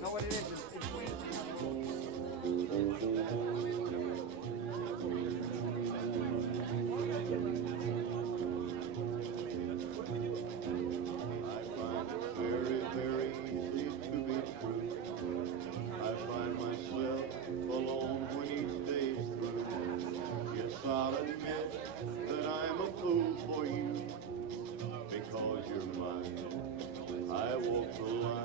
Know what it is? It's sweet. I find it very, very easy to be true. I find myself alone when each day's through. Yes, I'll admit that I'm a fool for you, because you're mine. I walk the line.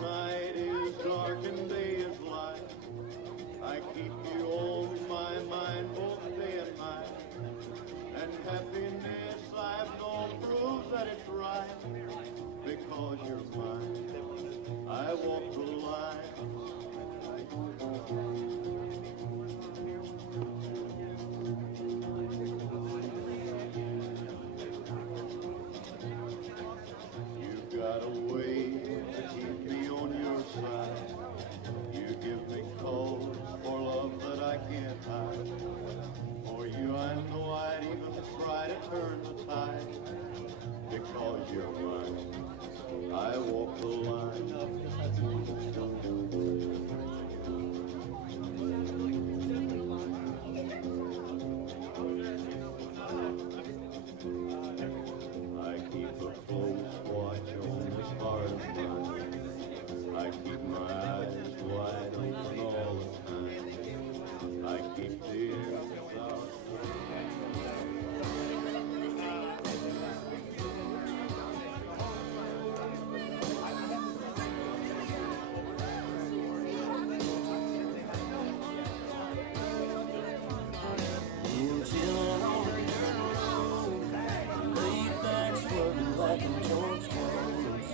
Night is dark and day is light. I keep you on my mind both day and night. And happiness I've known proves that it's right. Because you're mine, I walk the line. You've got a way to keep me on your side. You give me cause for love that I can't hide. For you I know I'd even try to turn the tide. Because you're mine, I walk the line. I keep a close watch on this heart of mine. I keep my eyes wide open all the time. I keep the air out. Like in George Jones,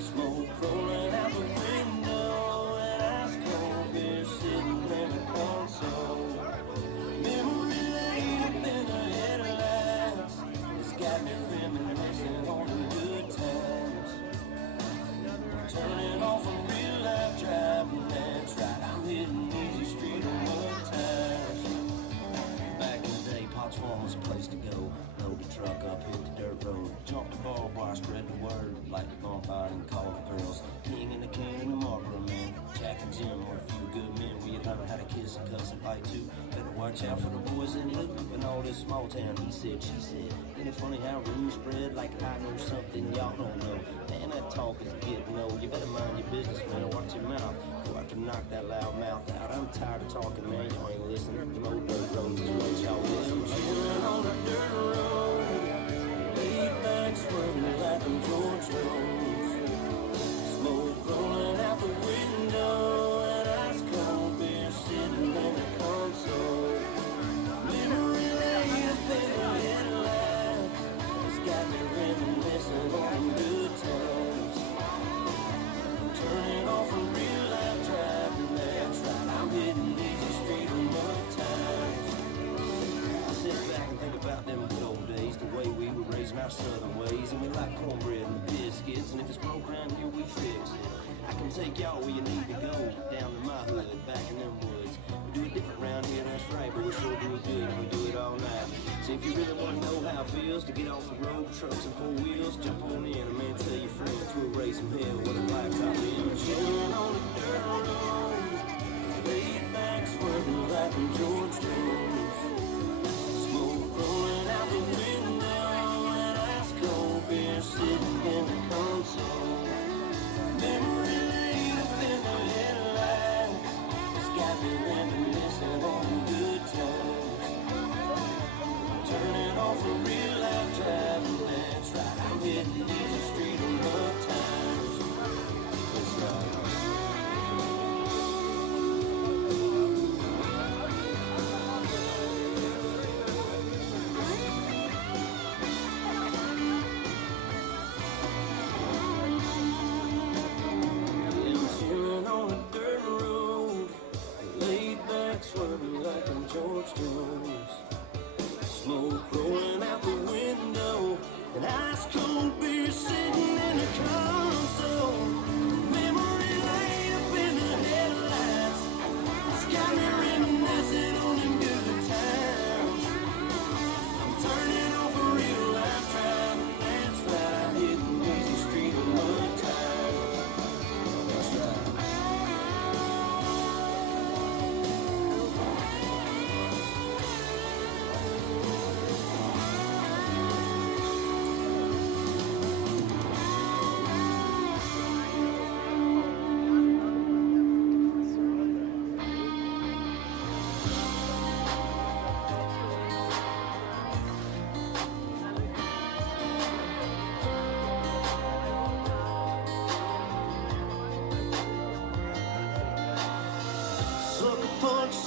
smoke rolling out the window, and ice cold beer sitting in the console. Memory lane up in the headlights, it's got me reminiscing on the good times. Turning off a real life driving, that's right, I'm hitting easy street on mud tires. Back in the day, Potts Farm was a place to go. Load the truck up, hit the dirt road, jump the barbed wire, spread the word, light the bonfire and call the girls. King and the can and the Marlboro man, Jack and Jim were a few good men. We learned how to kiss and cuss and fight too. Better watch out for the boys in the loop and all this small town. He said, she said. Ain't it funny how rumors spread like I know something y'all don't know? Man, that talk is getting old. You better mind your business, man. Watch your mouth. Go out to knock that loud mouth out. I'm tired of talking, man. Y'all ain't listening. The old dirt roads is what y'all listen to. Chilling on the dirt road, laid back, swerving like in George Jones. Smoke rolling out the window, and ice cold beer sitting in the console. Memory lane up in the headlights, it's got me reminiscing on good times. Turning off a real life driving, that's right, I'm hitting easy street on mud tires. I sit back and think about them good old days, the way we were raising our southern ways, and we like cornbread and biscuits, and if it's broke around here, we fix it. I can take y'all where you need to go, down to my hood, back in them woods. We do it different around here, that's right, but we sure do it good, and we do it all night. So if you really want to know how it feels to get off the road, trucks and four wheels, jump on in, and man, tell your friends we'll raise some hell with a blacktop in. Chilling on the dirt road, laid back, swerving like in George Jones. Smoke rolling out the window, and ice cold beer sitting in the console.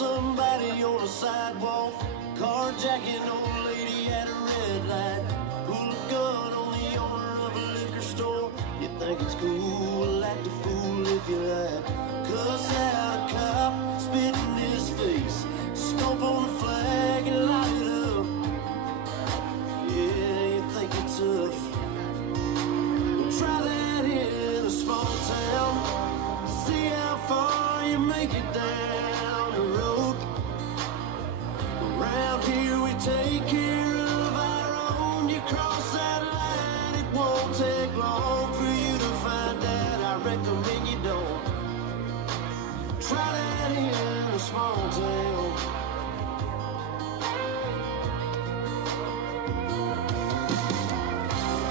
somebody on the sidewalk, carjacking old lady at a red light, pull a gun on the owner of a liquor store. You think it's cool, act a fool if you like, cuss out a cop, spit in his face, stomp on the flag and light it up. Yeah, you think you're tough. Well, try that in a small town, see how far you make it down the road. Around here we take care of our own. You cross that line, it won't take long for you to find out. I recommend you don't. Try that in a small town.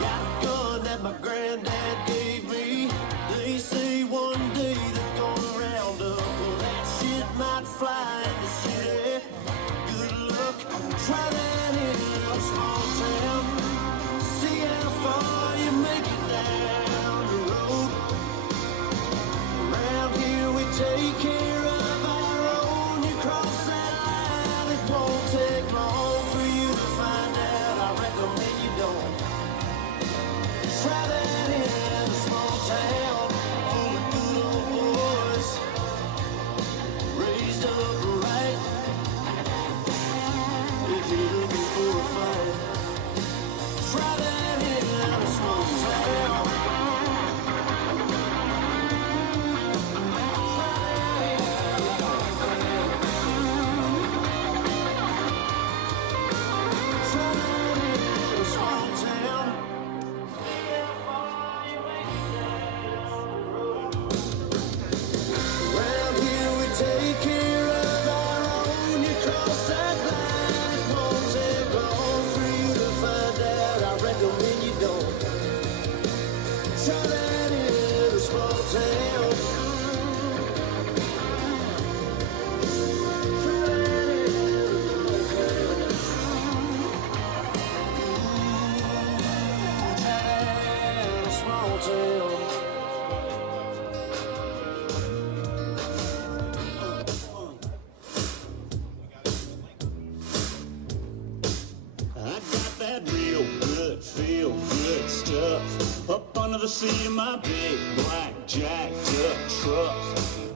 Got a gun that my granddad gave me. They say one day they're gonna round up. Well, that shit might fly in the city. Good luck, try that in a small town. See how far you make it down the road. Around here we take care of our own. You cross that line, it won't take long for you to find out. I recommend you don't. Try that in a small town full of good old boys, raised up right. If you're looking for a fight, try that in a small town. Try that in a small town. Around here we take care of our own. You cross that line, it won't take long for you to find out. I recommend you don't. Try that in a small town. Try that in a small town. I got that real good, feel good stuff up under the seat of my big black jacked up truck,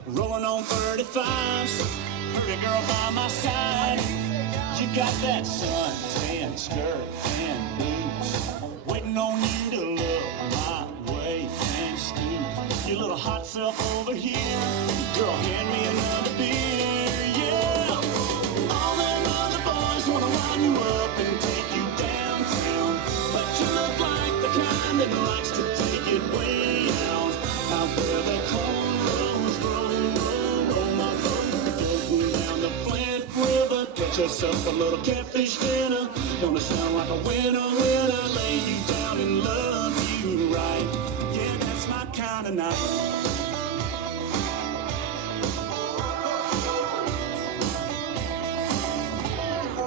rolling on 35s. Pretty girl by my side, you got that suntan skirt and boots, waiting on you to look my way and scoot your little hot self over here. Girl, hand me another beer, yeah. All them other boys wanna line you up and take you downtown, but you look like the kind that likes to take it way out. Out where the cornrows roll my boat, floating down the Flint River. Get yourself a little catfish dinner. Gonna sound like a winner when I lay you down and love you right. Yeah, that's my kind of night.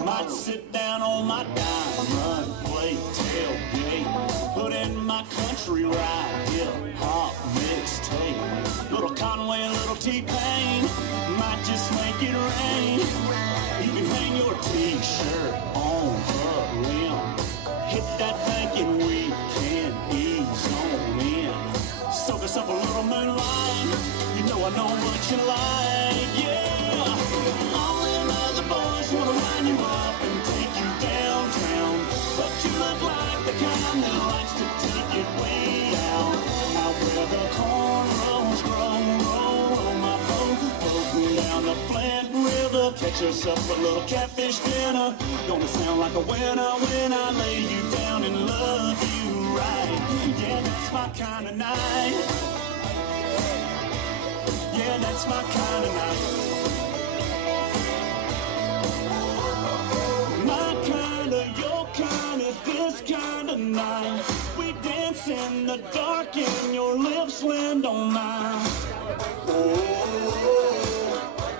Might sit down on my diamond plate tailgate, put in my country ride, hip-hop mixtape. Little Conway, little T-Pain, might just make it rain. You can hang your T-shirt on the rim, hit that bank and we can ease on in. Soak us up a little moonlight, you know I know what you like, yeah. All them other boys wanna line you up and take you downtown, but you look like the kind that likes to take it way out. Out where the cornrows roll my boat, floating down the Flint River. Catch yourself a little catfish dinner. Gonna sound like a winner when I lay you down and love you right. Yeah, that's my kind of night. Yeah, that's my kind of night. My kind of, your kind is this kind of night. We dance in the dark and your lips land on mine. Oh,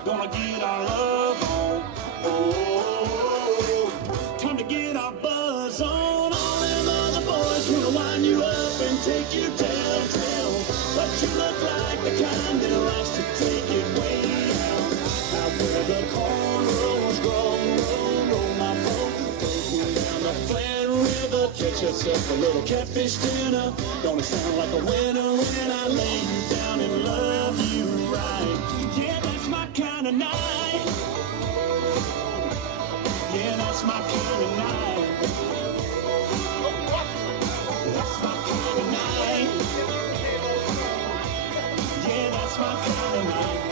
gonna get our love on. Oh, time to get our buzz on. All them other boys wanna wind you up and take you downtown, but you look like the kind that likes to take it way out. Out The cornrows grow, roll my boat down the flat river. Catch yourself a little catfish dinner. Gonna sound like a winner when I lay you down and love you right. Yeah, that's my kind of night. Yeah, that's my kind of night. That's my kind of night. Yeah, that's my kind of night.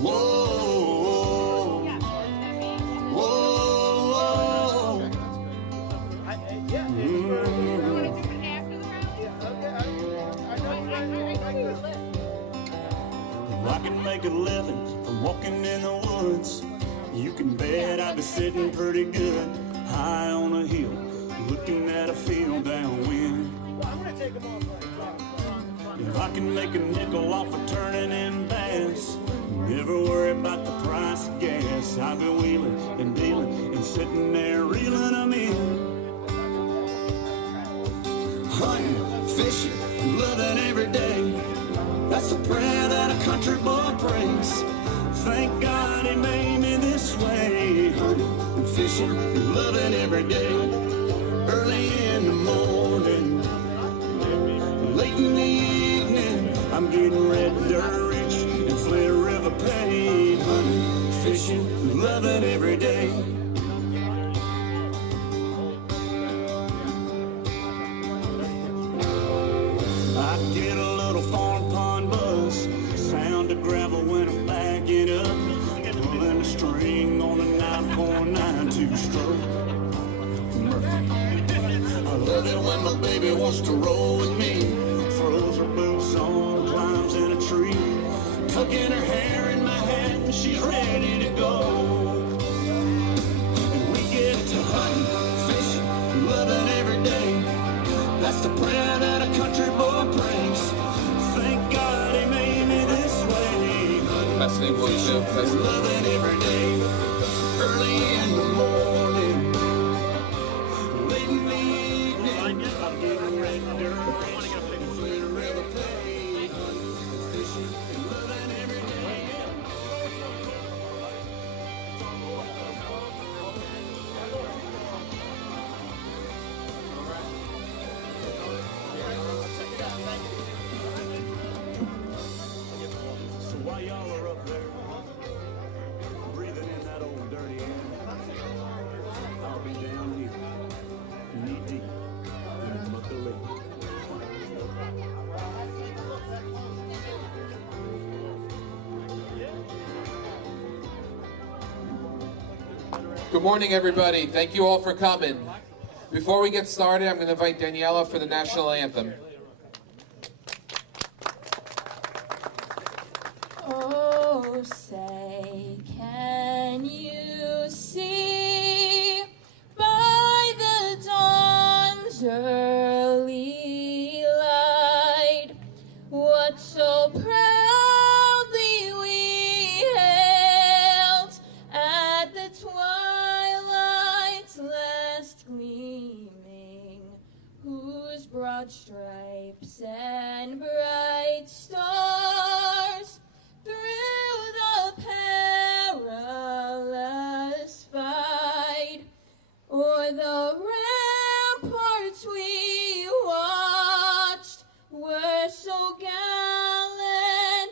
Whoa, whoa, whoa. I can make a living from walking in the woods. You can bet I'll be sitting pretty good high on a hill, looking at a field downwind. If I can make a nickel off of turning in bass, never worry about the price of gas. I'll be wheeling and dealing and sitting there reeling them in. Hunting, fishing, loving every day. That's the prayer that a country boy prays. Thank God he made me this way. Hunting and fishing and loving every day. Early in the morning, late in the evening, I'm getting red dirt rich and Flint River paid. Hunting, fishing, loving every day. I get a little farm pond buzz, sound of gravel when I'm backing up, pulling a string on a 9.9 two-stroke. I love it when my baby wants to roll with me, throws her boots on, climbs in a tree, tucking her hair in my hat and she's ready to go. And we get to hunting, fishing, loving every day. That's the prayer that a country boy prays. Thank God he made me this way. Best thing we'll do. Best thing. Loving every day. Early in the morning, late in the evening, I'm getting red dirt rich, Flint River paid. Fishing and loving every day. So while y'all are up there, breathing in that old dirty air, I'll be down here, knee deep in the muck of lake. Good morning, everybody. Thank you all for coming. Before we get started, I'm going to invite Daniela for the national anthem. Oh, say, can you see by the dawn's early light what so proudly we hailed at the twilight's last gleaming, whose broad stripes and bright stars through the perilous fight, o'er the ramparts we watched, were so gallant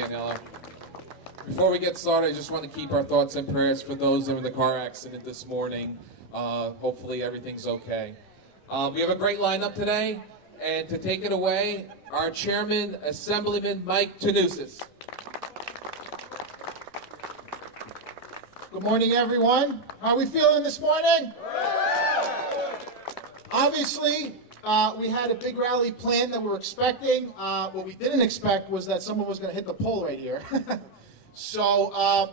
Daniela. Before we get started, I just want to keep our thoughts and prayers for those that were in the car accident this morning. Hopefully everything's okay. We have a great lineup today, and to take it away, our chairman, Assemblyman Mike Tanusis. Good morning, everyone. How are we feeling this morning? Obviously, we had a big rally planned that we were expecting. What we didn't expect was that someone was going to hit the pole right here. So,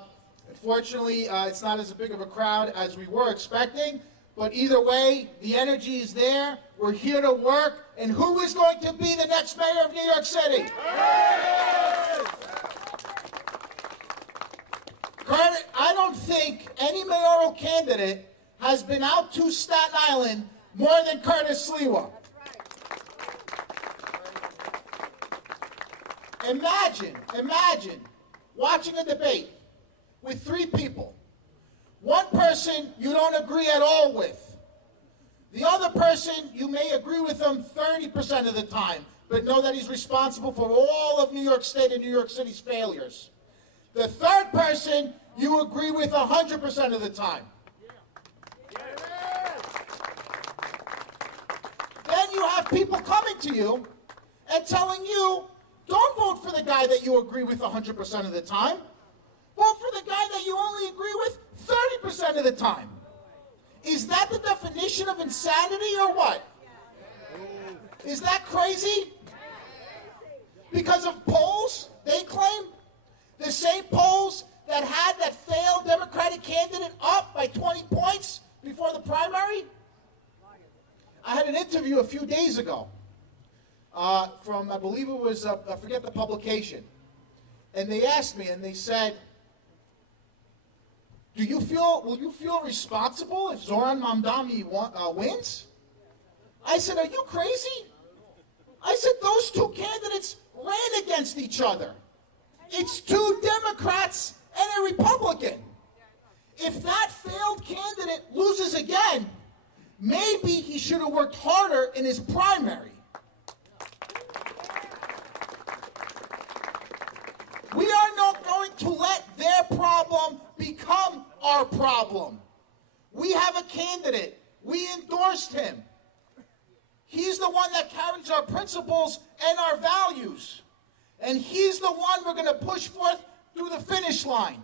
unfortunately, it's not as big of a crowd as we were expecting. But either way, the energy is there. We're here to work. And who is going to be the next mayor of New York City? Curtis, I don't think any mayoral candidate has been out to Staten Island more than Curtis Sliwa. Imagine watching a debate with three people. One person you don't agree at all with. The other person, you may agree with him 30% of the time, but know that he's responsible for all of New York State and New York City's failures. The third person, you agree with 100% of the time. Then you have people coming to you and telling you, don't vote for the guy that you agree with 100% of the time. Vote for the guy that you only agree with 30% of the time. Is that the definition of insanity or what? Is that crazy? Because of polls, they claim? The same polls that had that failed Democratic candidate up by 20 points before the primary? I had an interview a few days ago from, I believe it was, I forget the publication. And they asked me, and they said, will you feel responsible if Zoran Mamdani wins? I said, are you crazy? I said, those two candidates ran against each other. It's two Democrats and a Republican. If that failed candidate loses again, maybe he should have worked harder in his primary. We are not going to let their problem become our problem. We have a candidate. We endorsed him. He's the one that carries our principles and our values. And he's the one we're going to push forth through the finish line.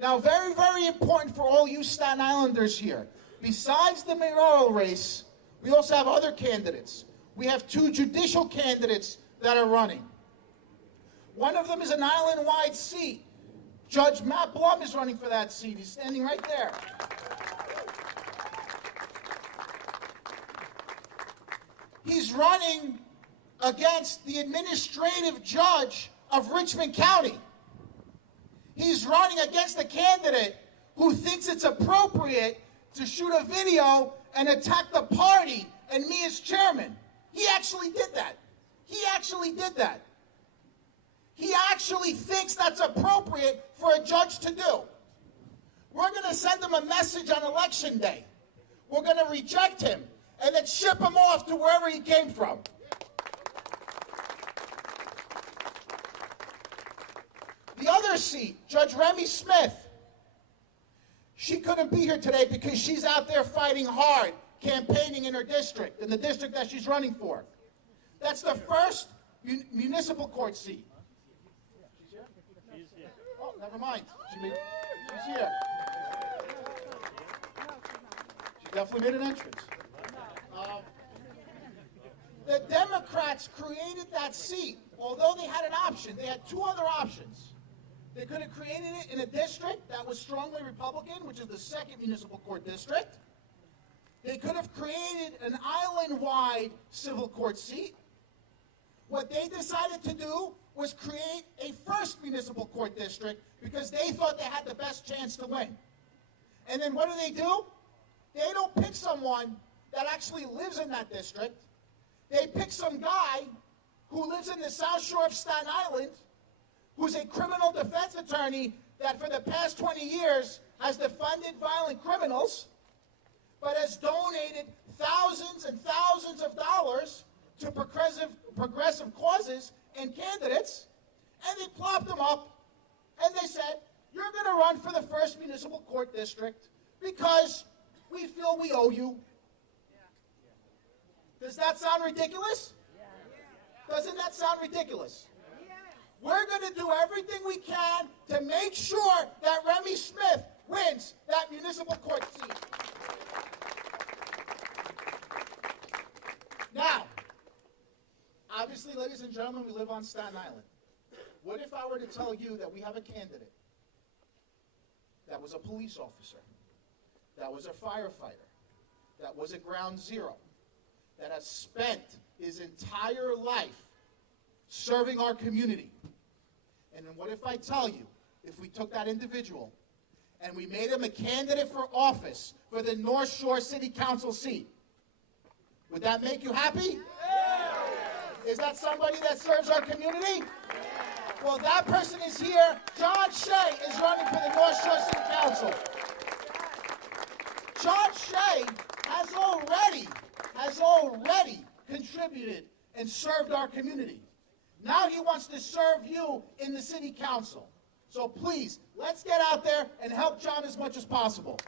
Now, very, very important for all you Staten Islanders here. Besides the mayoral race, we also have other candidates. We have two judicial candidates that are running. One of them is an island-wide seat. Judge Matt Blum is running for that seat. He's standing right there. He's running against the administrative judge of Richmond County. He's running against a candidate who thinks it's appropriate to shoot a video and attack the party and me as chairman. He actually did that. He actually thinks that's appropriate for a judge to do. We're going to send him a message on election day. We're going to reject him and then ship him off to wherever he came from. The other seat, Judge Remy Smith, she couldn't be here today because she's out there fighting hard, campaigning in her district, in the district that she's running for. That's the first municipal court seat. She's here? Oh, never mind. She's here. She definitely made an entrance. The Democrats created that seat, although they had an option. They had two other options. They could have created it in a district that was strongly Republican, which is the 2nd Municipal Court District. They could have created an island-wide civil court seat. What they decided to do was create a 1st Municipal Court District because they thought they had the best chance to win. And then what do? They don't pick someone that actually lives in that district. They pick some guy who lives in the South Shore of Staten Island, who's a criminal defense attorney that for the past 20 years has defended violent criminals, but has donated thousands and thousands of dollars to progressive causes and candidates, and they plopped them up, and they said, you're going to run for the 1st Municipal Court District because we feel we owe you. Does that sound ridiculous? Doesn't that sound ridiculous? We're going to do everything we can to make sure that Remy Smith wins that municipal court seat. Now, obviously, ladies and gentlemen, we live on Staten Island. What if I were to tell you that we have a candidate that was a police officer, that was a firefighter, that was a ground zero, that has spent his entire life serving our community? And then what if I tell you, if we took that individual and we made him a candidate for office for the North Shore City Council seat, would that make you happy? Is that somebody that serves our community? Well, that person is here. John Shea is running for the North Shore City Council. John Shea has already contributed and served our community. Now he wants to serve you in the city council. So please, let's get out there and help John as much as possible.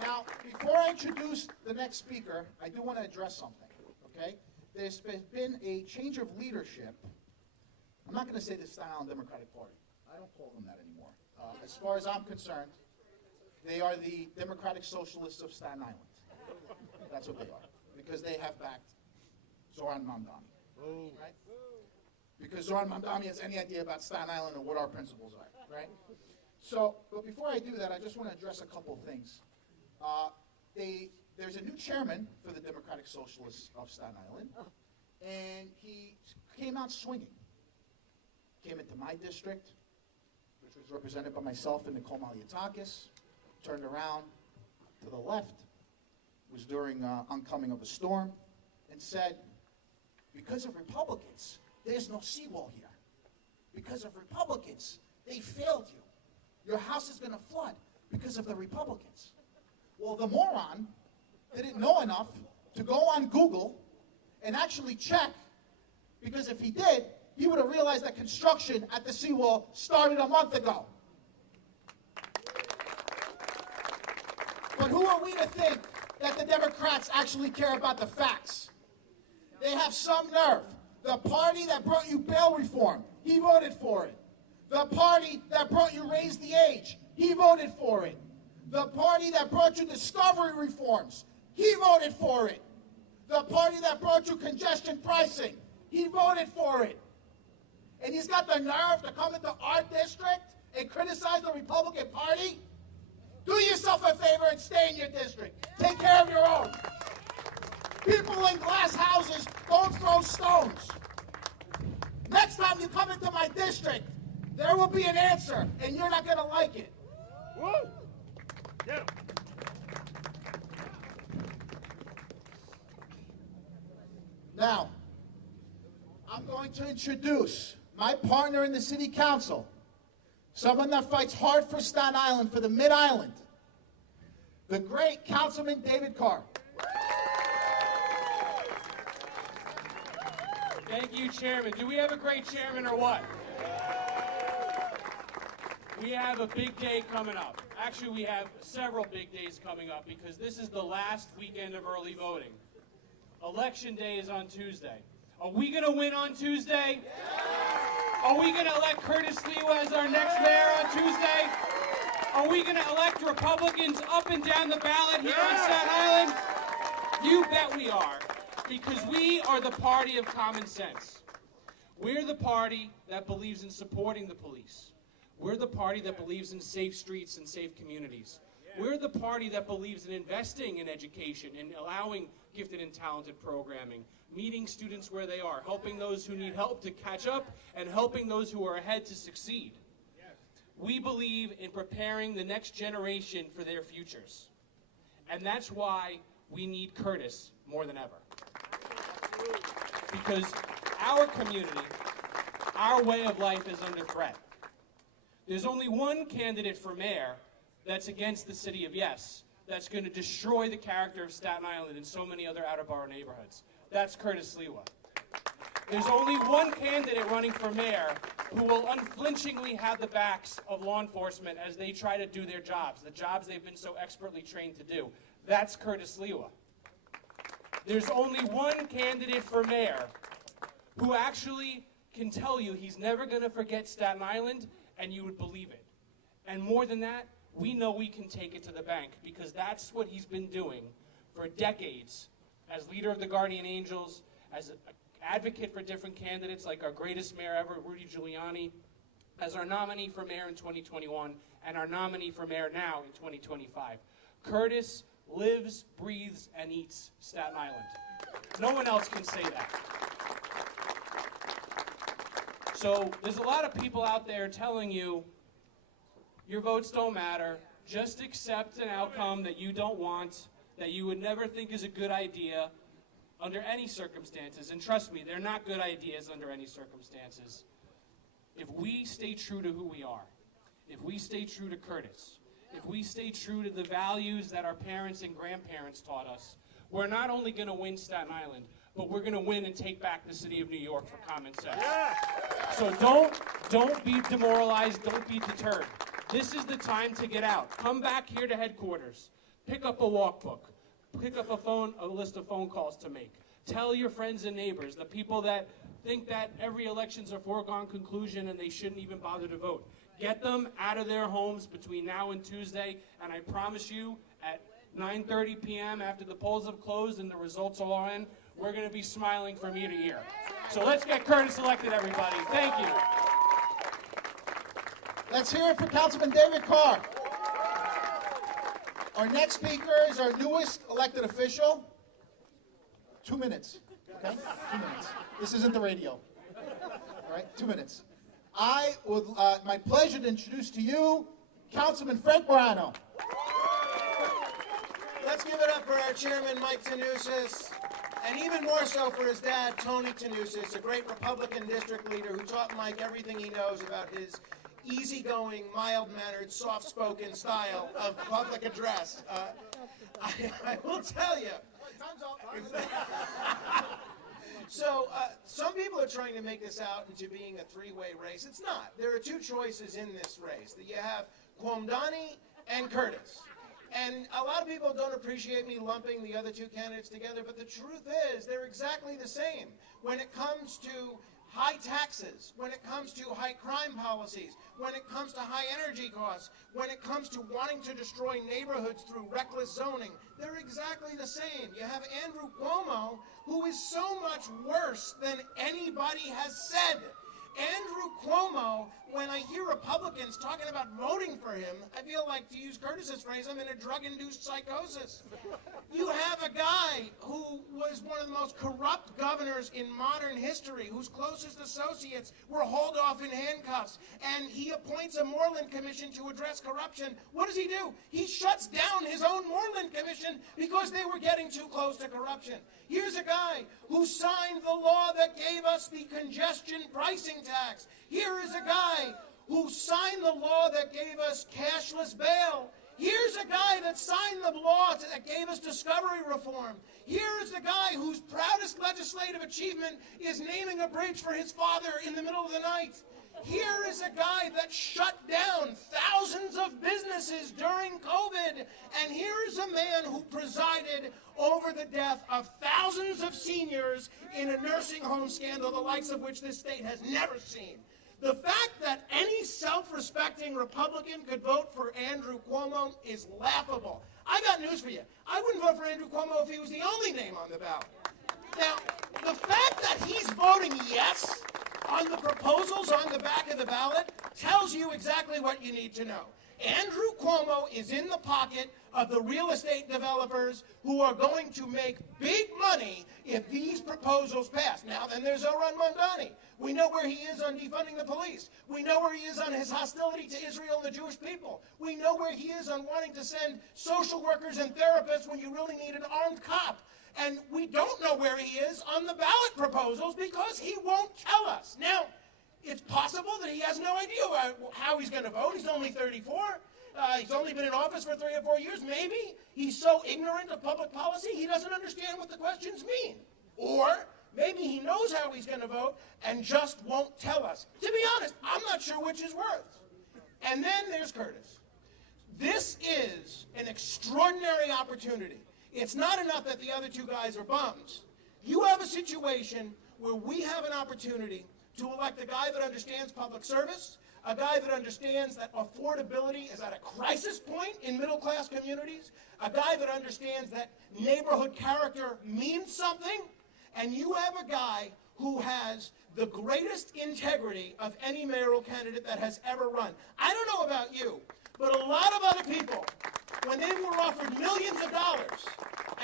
Now, before I introduce the next speaker, I do want to address something, okay? There's been a change of leadership. I'm not going to say the Staten Island Democratic Party. I don't call them that anymore. As far as I'm concerned, they are the Democratic Socialists of Staten Island. That's what they are. Because they have backed Zoran Mamdani. Right? Because Zoran Mamdani has any idea about Staten Island or what our principles are. Right? So, but before I do that, I just want to address a couple of things. There's a new chairman for the Democratic Socialists of Staten Island, and he came out swinging. Came into my district, which was represented by myself and Nicole Maliatakis, turned around to the left, was during oncoming of a storm, and said, because of Republicans, there's no seawall here. Because of Republicans, they failed you. Your house is going to flood because of the Republicans. Well, the moron didn't know enough to go on Google and actually check, because if he did, he would have realized that construction at the seawall started a month ago. But who are we to think that the Democrats actually care about the facts? They have some nerve. The party that brought you bail reform, he voted for it. The party that brought you raise the age, he voted for it. The party that brought you discovery reforms, he voted for it. The party that brought you congestion pricing, he voted for it. And he's got the nerve to come into our district and criticize the Republican Party? Do yourself a favor and stay in your district. Take care of your own. People in glass houses don't throw stones. Next time you come into my district, there will be an answer, and you're not going to like it. Woo! Yeah. Now, I'm going to introduce my partner in the city council, someone that fights hard for Staten Island, for the Mid-Island, the great Councilman David Carr. Thank you, Chairman. Do we have a great chairman or what? We have a big day coming up. Actually, we have several big days coming up because this is the last weekend of early voting. Election day is on Tuesday. Are we going to win on Tuesday? Are we going to elect Curtis Sliwa as our next mayor on Tuesday? Are we going to elect Republicans up and down the ballot here on Staten Island? You bet we are, because we are the party of common sense. We're the party that believes in supporting the police. We're the party that believes in safe streets and safe communities. We're the party that believes in investing in education and allowing gifted and talented programming, meeting students where they are, helping those who need help to catch up, and helping those who are ahead to succeed. We believe in preparing the next generation for their futures. And that's why we need Curtis more than ever. Because our community, our way of life is under threat. There's only one candidate for mayor that's against the city of Yes, that's going to destroy the character of Staten Island and so many other outer borough neighborhoods. That's Curtis Sliwa. There's only one candidate running for mayor who will unflinchingly have the backs of law enforcement as they try to do their jobs, the jobs they've been so expertly trained to do. That's Curtis Sliwa. There's only one candidate for mayor who actually can tell you he's never going to forget Staten Island, and you would believe it. And more than that, we know we can take it to the bank, because that's what he's been doing for decades as leader of the Guardian Angels, as an advocate for different candidates like our greatest mayor ever, Rudy Giuliani, as our nominee for mayor in 2021, and our nominee for mayor now in 2025. Curtis lives, breathes, and eats Staten Island. No one else can say that. So there's a lot of people out there telling you your votes don't matter, just accept an outcome that you don't want, that you would never think is a good idea under any circumstances. And trust me, they're not good ideas under any circumstances. If we stay true to who we are, if we stay true to Curtis, if we stay true to the values that our parents and grandparents taught us, we're not only going to win Staten Island, but we're going to win and take back the city of New York for common sense. So don't be demoralized, don't be deterred. This is the time to get out. Come back here to headquarters. Pick up a walkbook. Pick up a list of phone calls to make. Tell your friends and neighbors, the people that think that every election's a foregone conclusion and they shouldn't even bother to vote. Get them out of their homes between now and Tuesday, and I promise you, at 9:30 p.m. after the polls have closed and the results are all in, we're going to be smiling from ear to ear. So let's get Curtis elected, everybody. Thank you. Let's hear it for Councilman David Carr. Our next speaker is our newest elected official. 2 minutes, okay? 2 minutes. This isn't the radio. All right, 2 minutes. I would, my pleasure to introduce to you Councilman Frank Morano. Let's give it up for our chairman, Mike Tanusis, and even more so for his dad, Tony Tanusis, a great Republican district leader who taught Mike everything he knows about his easygoing, mild-mannered, soft-spoken style of public address. I will tell you. So some people are trying to make this out into being a three-way race. It's not. There are two choices in this race. You have Quamdani and Curtis. And a lot of people don't appreciate me lumping the other two candidates together, but the truth is they're exactly the same. When it comes to high taxes, when it comes to high crime policies, when it comes to high energy costs, when it comes to wanting to destroy neighborhoods through reckless zoning, they're exactly the same. You have Andrew Cuomo, who is so much worse than anybody has said. Andrew Cuomo, when I hear Republicans talking about voting for him, I feel like, to use Curtis's phrase, I'm in a drug-induced psychosis. You have a guy who was one of the most corrupt governors in modern history, whose closest associates were hauled off in handcuffs, and he appoints a Moreland Commission to address corruption. What does he do? He shuts down his own Moreland Commission because they were getting too close to corruption. Here's a guy who signed the law that gave us the congestion pricing tax. Here is a guy who signed the law that gave us cashless bail. Here's a guy that signed the law that gave us discovery reform. Here is the guy whose proudest legislative achievement is naming a bridge for his father in the middle of the night. Here is a guy that shut down thousands of businesses during COVID. And here is a man who presided over the death of thousands of seniors in a nursing home scandal, the likes of which this state has never seen. The fact that any self-respecting Republican could vote for Andrew Cuomo is laughable. I got news for you. I wouldn't vote for Andrew Cuomo if he was the only name on the ballot. Now, the fact that he's voting yes on the proposals on the back of the ballot tells you exactly what you need to know. Andrew Cuomo is in the pocket of the real estate developers who are going to make big money if these proposals pass. Now, then there's Zoran Mamdani. We know where he is on defunding the police. We know where he is on his hostility to Israel and the Jewish people. We know where he is on wanting to send social workers and therapists when you really need an armed cop. And we don't know where he is on the ballot proposals because he won't tell us. Now, It's possible that he has no idea how he's going to vote. He's only 34. He's only been in office for 3 or 4 years. Maybe he's so ignorant of public policy he doesn't understand what the questions mean. Or maybe he knows how he's going to vote and just won't tell us. To be honest, I'm not sure which is worse. And then there's Curtis. This is an extraordinary opportunity. It's not enough that the other two guys are bums. You have a situation where we have an opportunity to elect a guy that understands public service, a guy that understands that affordability is at a crisis point in middle-class communities, a guy that understands that neighborhood character means something, and you have a guy who has the greatest integrity of any mayoral candidate that has ever run. I don't know about you, but a lot of other people, when they were offered millions of dollars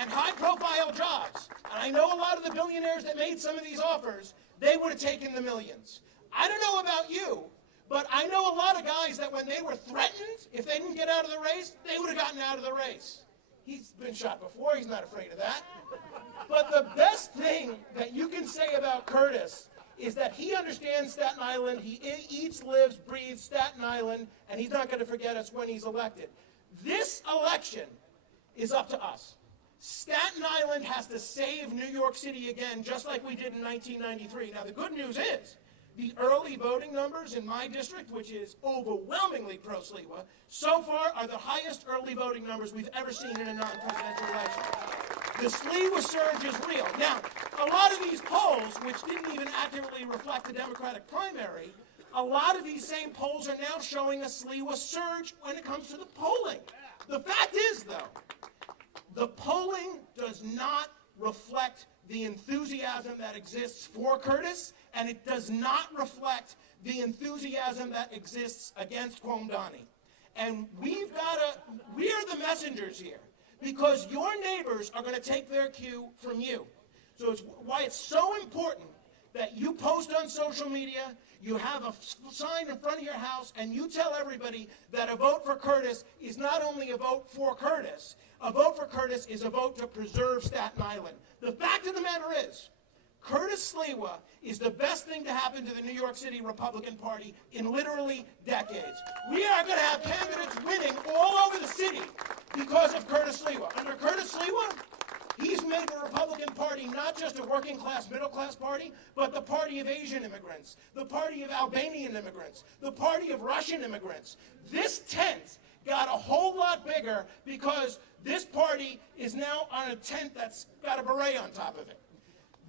and high-profile jobs, and I know a lot of the billionaires that made some of these offers, they would have taken the millions. I don't know about you, but I know a lot of guys that when they were threatened, if they didn't get out of the race, they would have gotten out of the race. He's been shot before, he's not afraid of that. But the best thing that you can say about Curtis is that he understands Staten Island, he eats, lives, breathes Staten Island, and he's not going to forget us when he's elected. This election is up to us. Staten Island has to save New York City again, just like we did in 1993. Now, the good news is, the early voting numbers in my district, which is overwhelmingly pro-Sliwa, so far are the highest early voting numbers we've ever seen in a non-presidential election. The Sliwa surge is real. Now, a lot of these polls, which didn't even accurately reflect the Democratic primary, a lot of these same polls are now showing a Sliwa surge when it comes to the polling. The fact is, though, the polling does not reflect the enthusiasm that exists for Curtis, and it does not reflect the enthusiasm that exists against Kwomdani. And we're the messengers here, because your neighbors are going to take their cue from you. So it's why it's so important that you post on social media, you have a sign in front of your house, and you tell everybody that a vote for Curtis is not only a vote for Curtis, a vote for Curtis is a vote to preserve Staten Island. The fact of the matter is, Curtis Sliwa is the best thing to happen to the New York City Republican Party in literally decades. We are going to have candidates winning all over the city because of Curtis Sliwa. Under Curtis Sliwa, he's made the Republican Party not just a working-class, middle-class party, but the party of Asian immigrants, the party of Albanian immigrants, the party of Russian immigrants. This tent got a whole lot bigger because this party is now on a tent that's got a beret on top of it.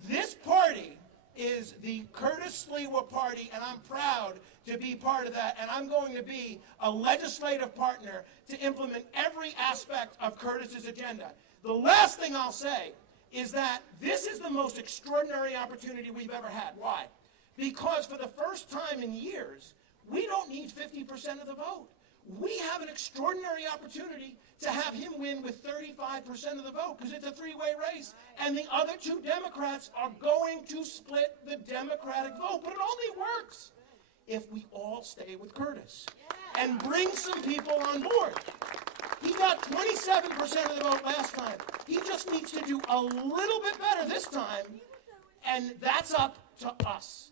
This party is the Curtis Sliwa Party, and I'm proud to be part of that, and I'm going to be a legislative partner to implement every aspect of Curtis's agenda. The last thing I'll say is that this is the most extraordinary opportunity we've ever had. Why? Because for the first time in years, we don't need 50% of the vote. We have an extraordinary opportunity to have him win with 35% of the vote, because it's a three-way race, and the other two Democrats are going to split the Democratic vote. But it only works if we all stay with Curtis and bring some people on board. He got 27% of the vote last time. He just needs to do a little bit better this time, and that's up to us.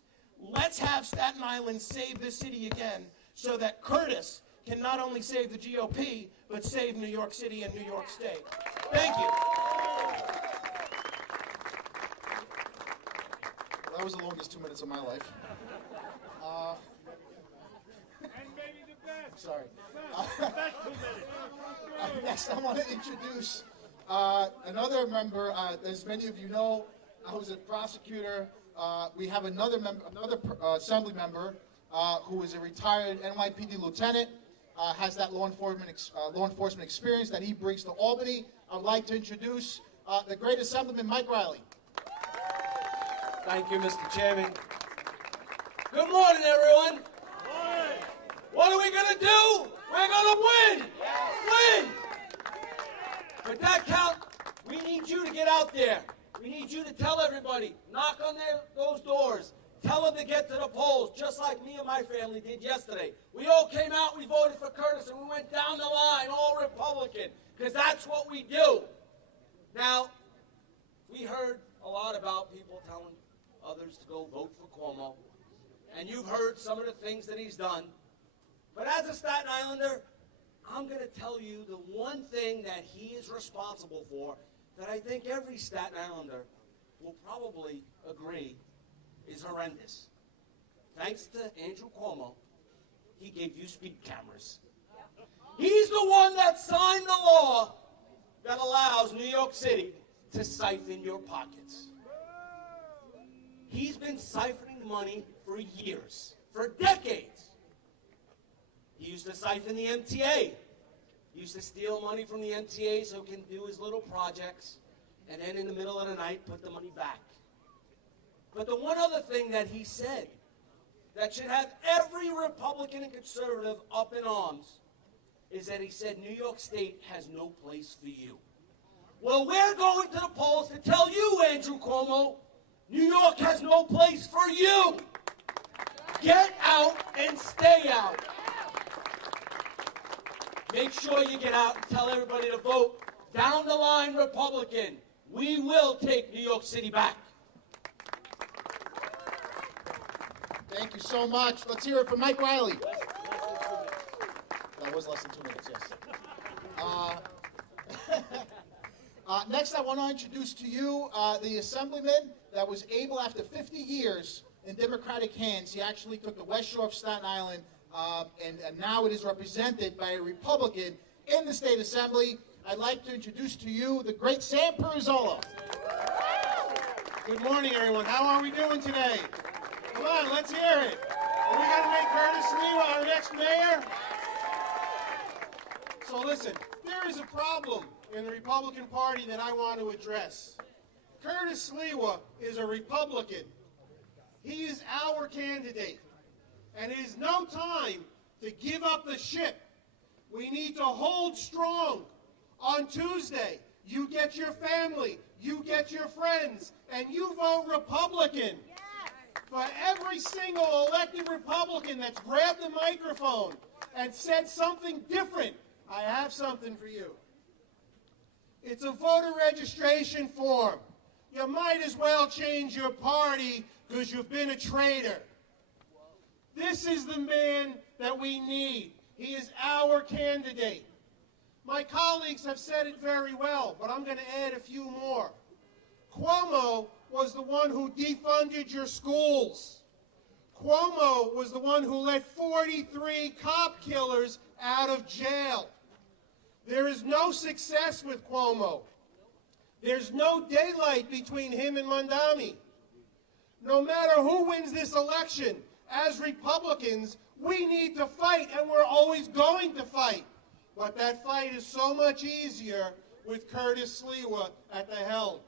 Let's have Staten Island save this city again so that Curtis can not only save the GOP, but save New York City and New York State. Thank you. That was the longest 2 minutes of my life. And maybe the best. Sorry. Best 2 minutes. Next, I want to introduce another member. As many of you know, I was a prosecutor. We have another assembly member who is a retired NYPD lieutenant. Has that law enforcement experience that he brings to Albany. I'd like to introduce the great Assemblyman Mike Riley. Thank you, Mr. Chairman. Good morning, everyone. What are we going to do? We're going to win. Win. With that count, we need you to get out there. We need you to tell everybody, knock on those doors. Tell them to get to the polls, just like me and my family did yesterday. We all came out, we voted for Curtis, and we went down the line, all Republican, because that's what we do. Now, we heard a lot about people telling others to go vote for Cuomo, and you've heard some of the things that he's done. But as a Staten Islander, I'm going to tell you the one thing that he is responsible for that I think every Staten Islander will probably agree is horrendous. Thanks to Andrew Cuomo, he gave you speed cameras. He's the one that signed the law that allows New York City to siphon your pockets. He's been siphoning money for years, for decades. He used to siphon the MTA. He used to steal money from the MTA so he can do his little projects, and then in the middle of the night put the money back. But the one other thing that he said that should have every Republican and conservative up in arms is that he said New York State has no place for you. Well, we're going to the polls to tell you, Andrew Cuomo, New York has no place for you. Get out and stay out. Make sure you get out and tell everybody to vote down the line Republican. We will take New York City back. Thank you so much. Let's hear it from Mike Riley. That was less than 2 minutes, yes. Next, I want to introduce to you the assemblyman that was able, after 50 years in Democratic hands, he actually took the West Shore of Staten Island, and now it is represented by a Republican in the State Assembly. I'd like to introduce to you the great Sam Pirizzola. Good morning, everyone. How are we doing today? Come on, let's hear it. Are we going to make Curtis Sliwa our next mayor? So listen, there is a problem in the Republican Party that I want to address. Curtis Sliwa is a Republican. He is our candidate. And it is no time to give up the ship. We need to hold strong. On Tuesday, you get your family, you get your friends, and you vote Republican. For every single elected Republican that's grabbed the microphone and said something different, I have something for you. It's a voter registration form. You might as well change your party because you've been a traitor. This is the man that we need. He is our candidate. My colleagues have said it very well, but I'm going to add a few more. Cuomo was the one who defunded your schools. Cuomo was the one who let 43 cop killers out of jail. There is no success with Cuomo. There's no daylight between him and Mondani. No matter who wins this election, as Republicans, we need to fight, and we're always going to fight. But that fight is so much easier with Curtis Sliwa at the helm.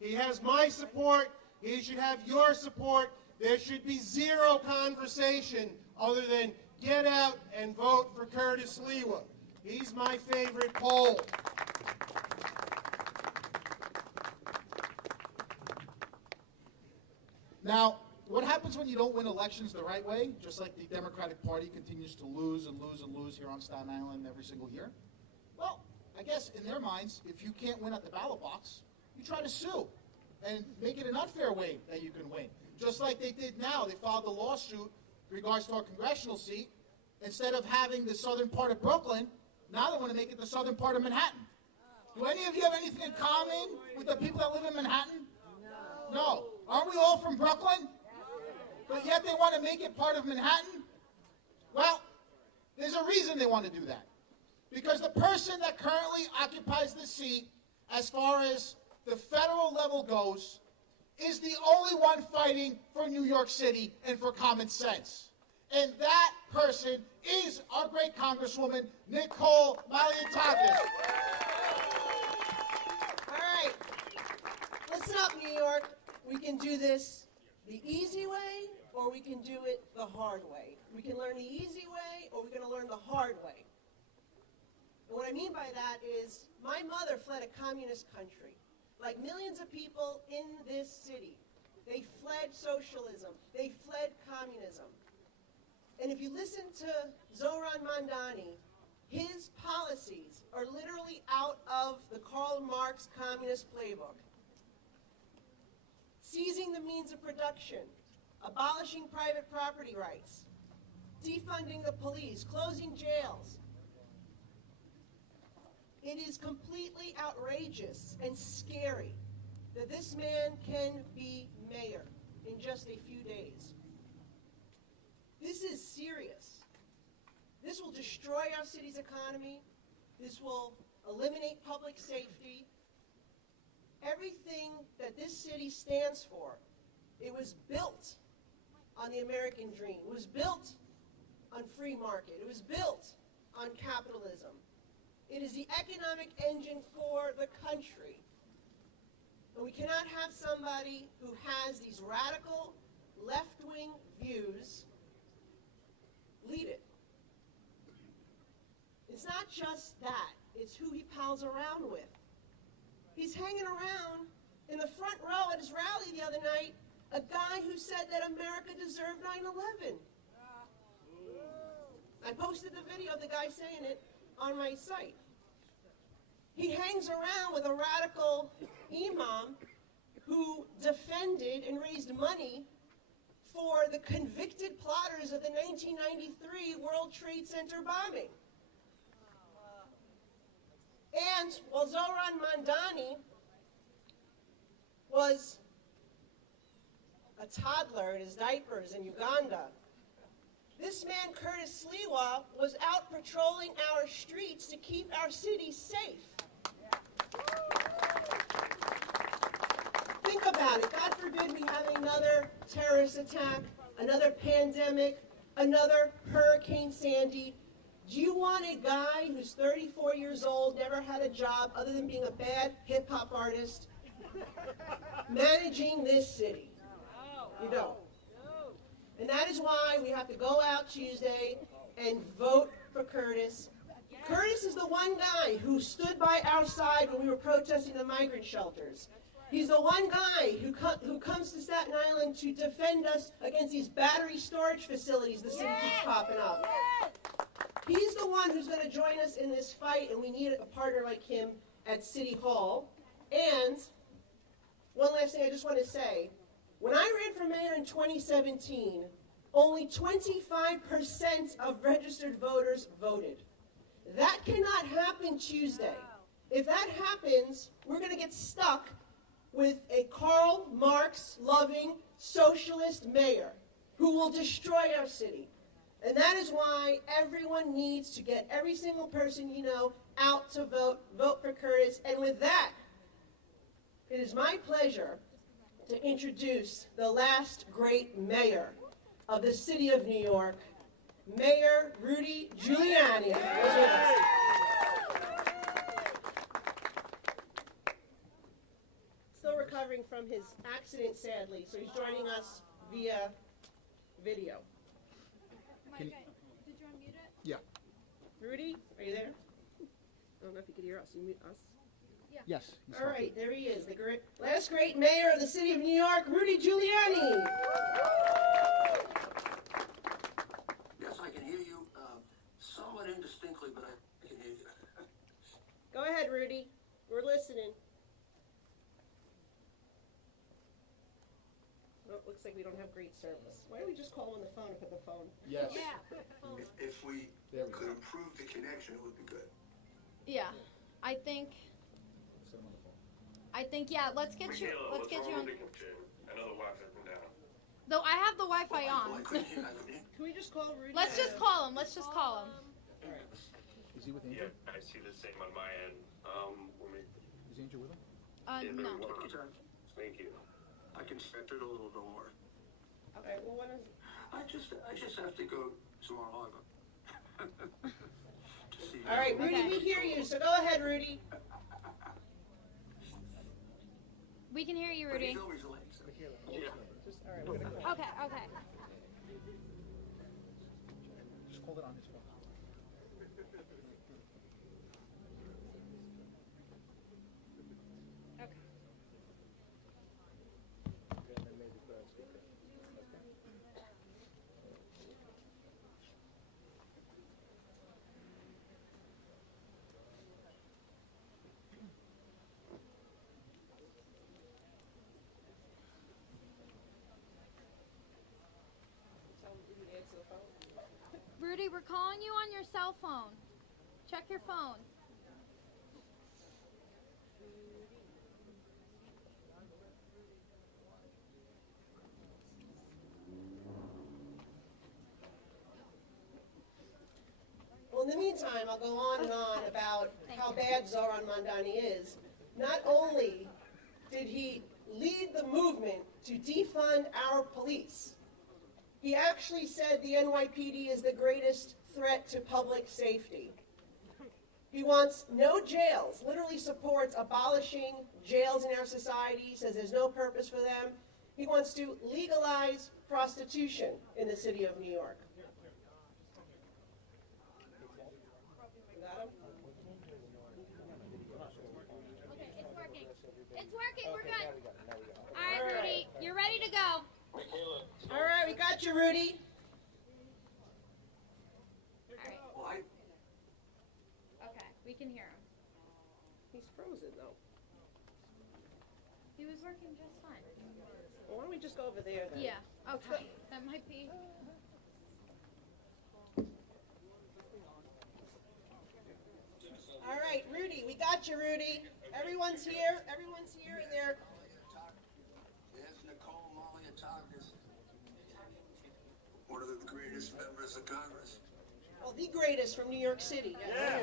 He has my support. He should have your support. There should be zero conversation other than get out and vote for Curtis Sliwa. He's my favorite poll. Now, what happens when you don't win elections the right way, just like the Democratic Party continues to lose and lose and lose here on Staten Island every single year? Well, I guess in their minds, if you can't win at the ballot box, you try to sue and make it an unfair way that you can win. Just like they did now. They filed a lawsuit in regards to our congressional seat. Instead of having the southern part of Brooklyn, now they want to make it the southern part of Manhattan. Do any of you have anything in common with the people that live in Manhattan? No. Aren't we all from Brooklyn? But yet they want to make it part of Manhattan? Well, there's a reason they want to do that. Because the person that currently occupies the seat, as far as the federal level goes, is the only one fighting for New York City and for common sense. And that person is our great Congresswoman, Nicole Malliotakis. All right. Listen up, New York. We can do this the easy way, or we can do it the hard way. We can learn the easy way, or we're going to learn the hard way. And what I mean by that is my mother fled a communist country. Like millions of people in this city, they fled socialism. They fled communism. And if you listen to Zoran Mondani, his policies are literally out of the Karl Marx communist playbook. Seizing the means of production, abolishing private property rights, defunding the police, closing jails. It is completely outrageous and scary that this man can be mayor in just a few days. This is serious. This will destroy our city's economy. This will eliminate public safety. Everything that this city stands for, it was built on the American dream. It was built on free market. It was built on capitalism. It is the economic engine for the country. And we cannot have somebody who has these radical left-wing views lead it. It's not just that. It's who he pals around with. He's hanging around in the front row at his rally the other night, a guy who said that America deserved 9/11. I posted the video of the guy saying it on my site. He hangs around with a radical imam who defended and raised money for the convicted plotters of the 1993 World Trade Center bombing. And while Zohran Mamdani was a toddler in his diapers in Uganda, this man, Curtis Sliwa, was out patrolling our streets to keep our city safe. Think about it. God forbid we have another terrorist attack, another pandemic, another Hurricane Sandy. Do you want a guy who's 34 years old, never had a job other than being a bad hip-hop artist, managing this city? You don't. And that is why we have to go out Tuesday and vote for Curtis. Curtis is the one guy who stood by our side when we were protesting the migrant shelters. He's the one guy who comes to Staten Island to defend us against these battery storage facilities the city keeps popping up. He's the one who's going to join us in this fight, and we need a partner like him at City Hall. And one last thing I just want to say. When I ran for mayor in 2017, only 25% of registered voters voted. That cannot happen Tuesday. If that happens, we're going to get stuck with a Karl Marx-loving socialist mayor who will destroy our city. And that is why everyone needs to get every single person you know out to vote. Vote for Curtis. And with that, it is my pleasure to introduce the last great mayor of the city of New York, Mayor Rudy Giuliani. Still recovering from his accident, sadly, so he's joining us via video. Did you unmute it? Yeah. Rudy, are you there? I don't know if you could hear us. You mute us? Yeah. Yes. All right, there he is, the last great mayor of the city of New York, Rudy Giuliani. Yes, I can hear you somewhat indistinctly, but I can hear you. Go ahead, Rudy. We're listening. Oh, it looks like we don't have great service. Why don't we just call on the phone and put the phone? Yes. Yeah. If we could improve the connection, it would be good. Yeah. I think yeah, let's get you on. I know the Wi-Fi's been down. Though I have the Wi-Fi Oh, I on. couldn't hear that. Can we just call Rudy? Let's just call him. Let's just call him. Is he with Angel? Yeah, I see the same on my end. Is Angel with him? No. Take your time. Thank you. I can stretch it a little, don't worry. Okay, well, what is... I just have to go to Mar-a-Lago. All right, Rudy, Okay. we hear you, so go ahead, Rudy. We can hear you, But Rudy. he's always late. So. Yeah. All right, we're gonna call. Okay. Just hold it on his phone. we're calling you on your cell phone. Check your phone. Well, in the meantime, I'll go on and on about how bad Zoran Mandani is. Not only did he lead the movement to defund our police, he actually said the NYPD is the greatest threat to public safety. He wants no jails, literally supports abolishing jails in our society, says there's no purpose for them. He wants to legalize prostitution in the city of New York. It's working. We're good. All right, Rudy, you're ready to go. All right, we got you, Rudy. All right. Okay, we can hear him. He's frozen, though. He was working just fine. Well, why don't we just go over there, then? Yeah, okay. That might be... All right, Rudy, we got you, Rudy. Everyone's here, and they're... There's Nicole Malliotakis, one of the greatest members of Congress. Well, the greatest from New York City. That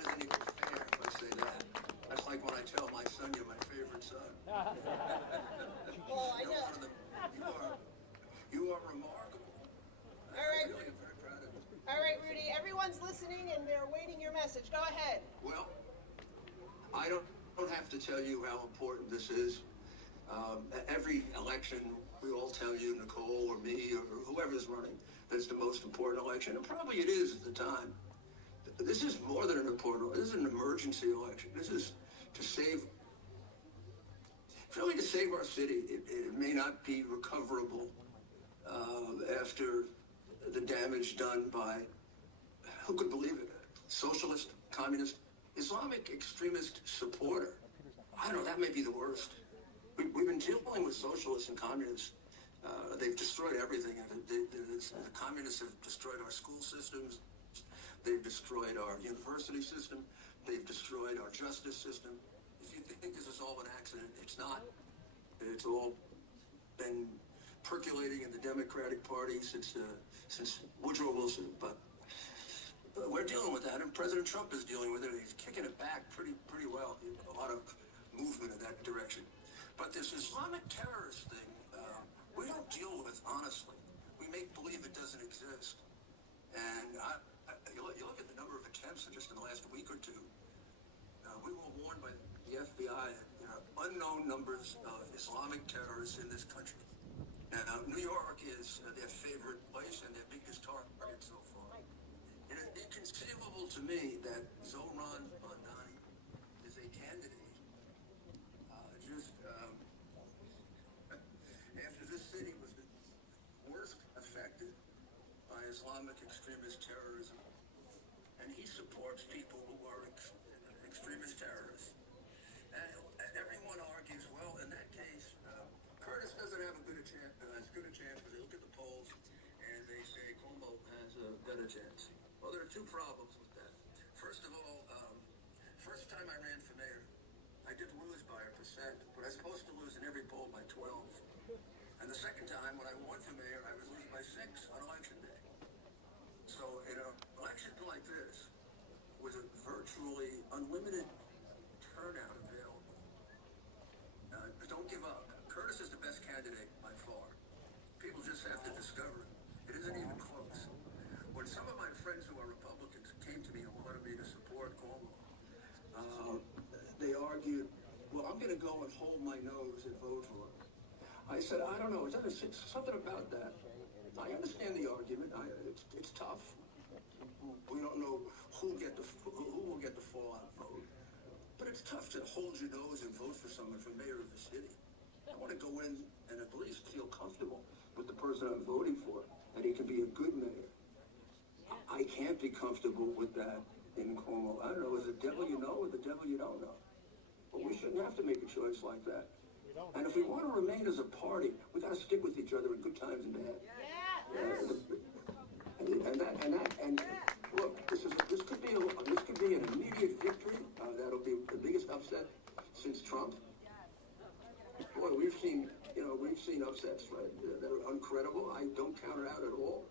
isn't even fair if I say that. That's like when I tell my son you're my favorite son. Well, I know. You are remarkable. All right. I really am very proud of you. All right, Rudy, everyone's listening, and they're waiting your message. Go ahead. Well, I don't have to tell you how important this is. Every election, we all tell you, Nicole or me or whoever's running, that's the most important election, and probably it is at the time. This is more than an important, this is an emergency election. This is to save, really to save our city. It may not be recoverable after the damage done by, who could believe it, socialist, communist, Islamic extremist supporter. I don't know, that may be the worst. We've been dealing with socialists and communists. They've destroyed everything. The communists have destroyed our school systems. They've destroyed our university system. They've destroyed our justice system. If you think this is all an accident, it's not. It's all been percolating in the Democratic Party since Woodrow Wilson. But we're dealing with that, and President Trump is dealing with it. He's kicking it back pretty well. A lot of movement in that direction. But this Islamic terrorist thing, we don't deal with honestly. We make believe it doesn't exist. And you look at the number of attempts in just in the last week or two. We were warned by the FBI, unknown numbers of Islamic terrorists in this country. Now, New York is their favorite place and their biggest target so far. It is inconceivable to me that Zoran Mandani is a candidate. After this city was the worst affected by Islamic extremist terrorism, and he supports people who are extremist terrorists. And everyone argues, well, in that case, Curtis doesn't have as good a chance because they look at the polls and they say Cuomo has a better chance. Well, there are two problems with that. First of all, first time I ran for mayor, I did lose by 1%, but I was supposed to lose in every poll by 12. And the second time, when I won for mayor, I was losing by 6 on election day. So in an election like this, with a virtually unlimited turnout available, don't give up. Curtis is the best candidate by far. People just have to discover it. It isn't even close. When some of my friends who are Republicans came to me and wanted me to support Cuomo, they argued, well, I'm going to go and hold my nose and vote for him. I said, I don't know, it's something about that. I understand the argument. It's tough. We don't know who will get the fallout vote. But it's tough to hold your nose and vote for someone for mayor of the city. I want to go in and at least feel comfortable with the person I'm voting for, that he can be a good mayor. I can't be comfortable with that in Cuomo. I don't know, is the devil you know or the devil you don't know? But we shouldn't have to make a choice like that. And if we want to remain as a party, we got to stick with each other in good times and bad. And look, this could be an immediate victory. That'll be the biggest upset since Trump. Boy, we've seen upsets, right, that are incredible. I don't count it out at all.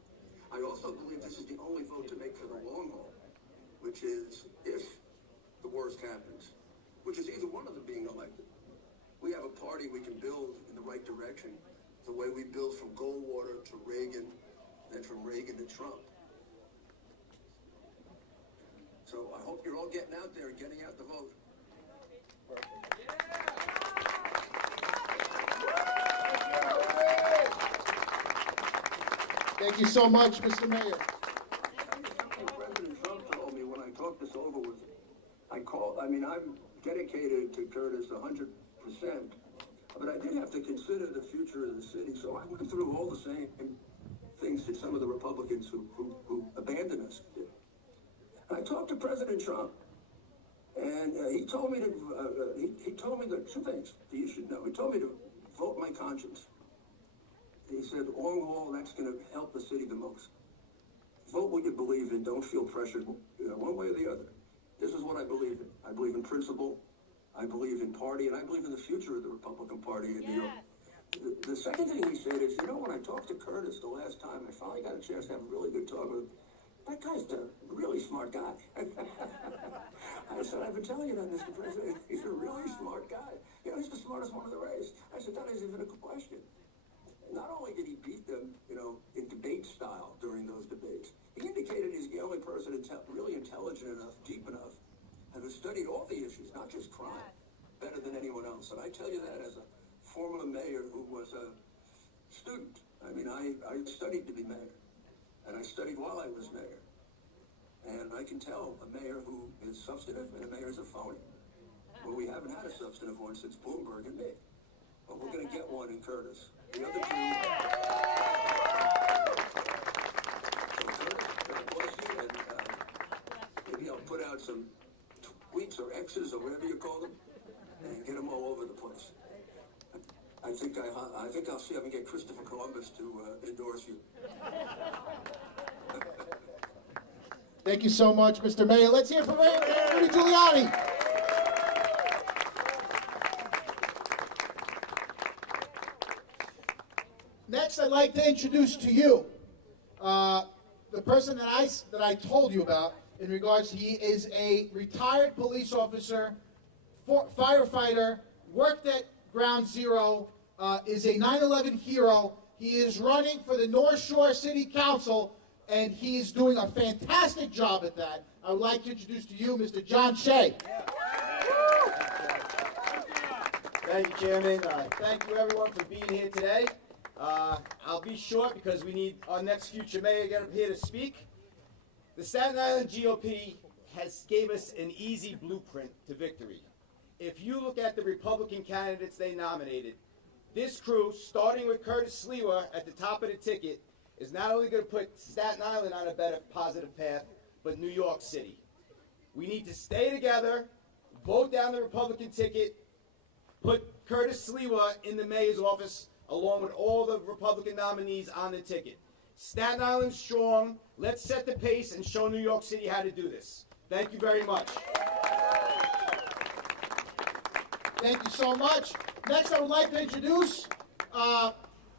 I also believe this is the only vote to make for the long haul, which is if the worst happens, which is either one of them being elected. We have a party we can build in the right direction, the way we built from Goldwater to Reagan, then from Reagan to Trump. So I hope you're all getting out there and getting out the vote. Thank you so much, Mr. Mayor. President Trump told me when I talked this over with him, I'm dedicated to Curtis 100%, but I did have to consider the future of the city, so I went through all the same things that some of the Republicans who abandoned us did. And I talked to President Trump, and he told me the two things that you should know. He told me to vote my conscience. He said, long haul, that's going to help the city the most. Vote what you believe in. Don't feel pressured, one way or the other. This is what I believe in. I believe in principle. I believe in party, and I believe in the future of the Republican Party in New York. The second thing he said is, when I talked to Curtis the last time, I finally got a chance to have a really good talk with him. That guy's a really smart guy. I said, I've been telling you that, Mr. President. He's a really smart guy. He's the smartest one in the race. I said, that isn't even a question. Not only did he beat them, in debate style during those debates, he indicated he's the only person really intelligent enough, deep enough, and has studied all the issues, not just crime, better than anyone else. And I tell you that as a former mayor who was a student. I studied to be mayor, and I studied while I was mayor. And I can tell a mayor who is substantive and a mayor is a phony. Well, we haven't had a substantive one since Bloomberg and me. But we're going to get one in Curtis. The other two. So Curtis, God bless you, and maybe I'll put out some tweets or X's or whatever you call them, and get them all over the place. I think I'll see if I can get Christopher Columbus to endorse you. Thank you so much, Mr. Mayor. Let's hear from Mayor Rudy Giuliani. Next, I'd like to introduce to you the person that I told you about in regards to he is a retired police officer, firefighter, worked at Ground Zero, is a 9/11 hero. He is running for the North Shore City Council, and he is doing a fantastic job at that. I would like to introduce to you Mr. John Shea. Thank you, Chairman. Thank you, everyone, for being here today. I'll be short because we need our next future mayor to get up here to speak. The Staten Island GOP gave us an easy blueprint to victory. If you look at the Republican candidates they nominated, this crew, starting with Curtis Sliwa at the top of the ticket, is not only going to put Staten Island on a better positive path, but New York City. We need to stay together, vote down the Republican ticket, put Curtis Sliwa in the mayor's office, along with all the Republican nominees on the ticket. Staten Island strong. Let's set the pace and show New York City how to do this. Thank you very much. Thank you so much. Next, I would like to introduce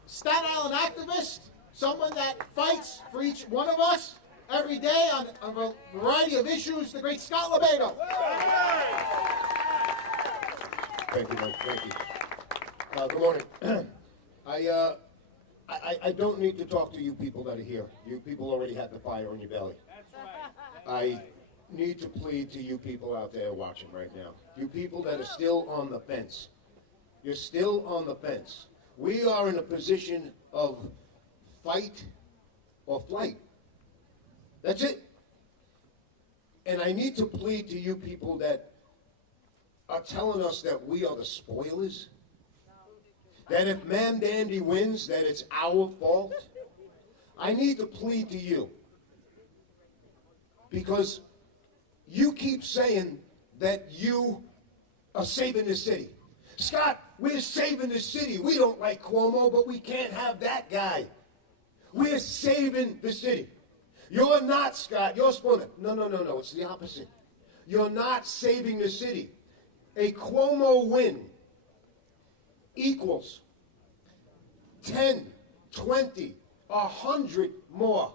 Staten Island activist, someone that fights for each one of us every day on a variety of issues, the great Scott Lebedo. Thank you, Mike. Thank you. Good morning. I don't need to talk to you people that are here. You people already had the fire in your belly. I need to plead to you people out there watching right now. You people that are still on the fence. You're still on the fence. We are in a position of fight or flight. That's it. And I need to plead to you people that are telling us that we are the spoilers. That if Ma'am Dandy wins, that it's our fault. I need to plead to you. Because you keep saying that you are saving the city. Scott, we're saving the city. We don't like Cuomo, but we can't have that guy. We're saving the city. You're not, Scott. You're supposed to. No. It's the opposite. You're not saving the city. A Cuomo win equals 10, 20, 100 more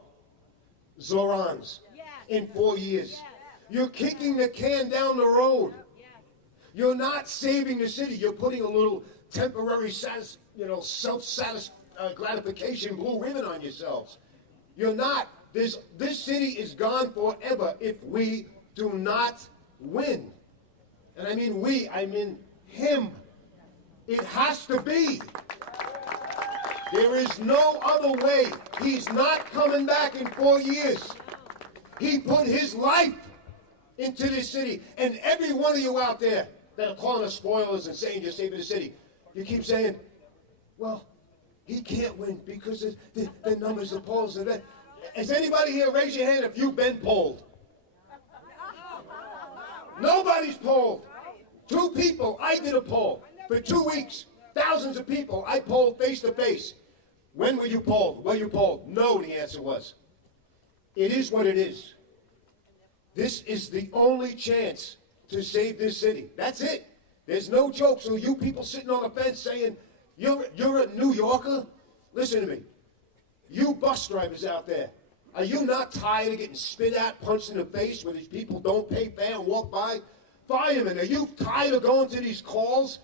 Zorans in 4 years. You're kicking the can down the road. You're not saving the city. You're putting a little temporary gratification blue ribbon on yourselves. You're not. This city is gone forever if we do not win. And I mean we, I mean him. It has to be. There is no other way. He's not coming back in 4 years. He put his life into this city. And every one of you out there that are calling us spoilers and saying you're saving the city, you keep saying, well, he can't win because the numbers of polls are that. Has anybody here, raise your hand if you've been polled? Nobody's polled. 2 people, I did a poll for 2 weeks. Thousands of people, I polled face to face. When were you polled? Were you polled? No, the answer was. It is what it is. This is the only chance to save this city. That's it. There's no joke. So you people sitting on the fence saying, you're a New Yorker? Listen to me. You bus drivers out there, are you not tired of getting spit at, punched in the face where these people don't pay fare and walk by? Firemen, are you tired of going to these calls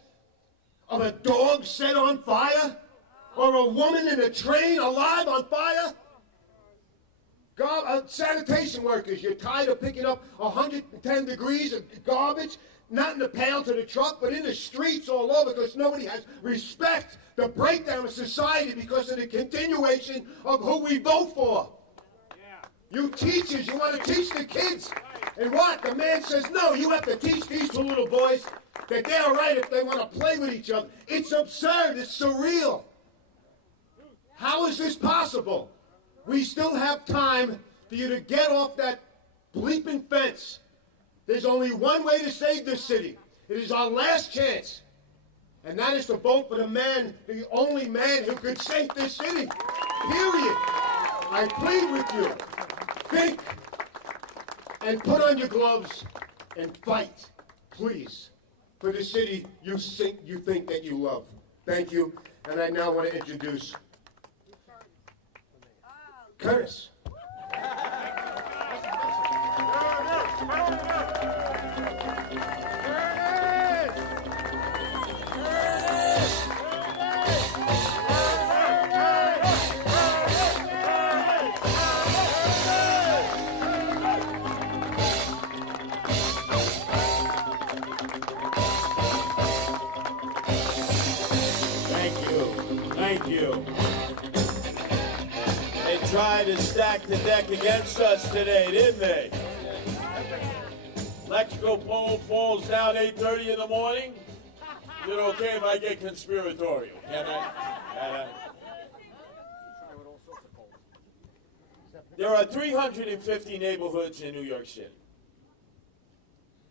of a dog set on fire? Or a woman in a train alive on fire? Sanitation workers, you're tired of picking up 110 degrees of garbage, not in the pail to the truck, but in the streets all over because nobody has respect. The breakdown of society because of the continuation of who we vote for. You teachers, you want to teach the kids. And what? The man says, no, you have to teach these 2 little boys that they're all right if they want to play with each other. It's absurd. It's surreal. How is this possible? We still have time for you to get off that bleeping fence. There's only one way to save this city. It is our last chance. And that is to vote for the man, the only man who could save this city. Period. I plead with you. Think and put on your gloves and fight, please, for the city you think that you love. Thank you. And I now want to introduce Curtis. Thank you. They tried to stack the deck against us today, didn't they? Electrical pole falls down 8:30 in the morning. Is it okay if I get conspiratorial? Can I? There are 350 neighborhoods in New York City.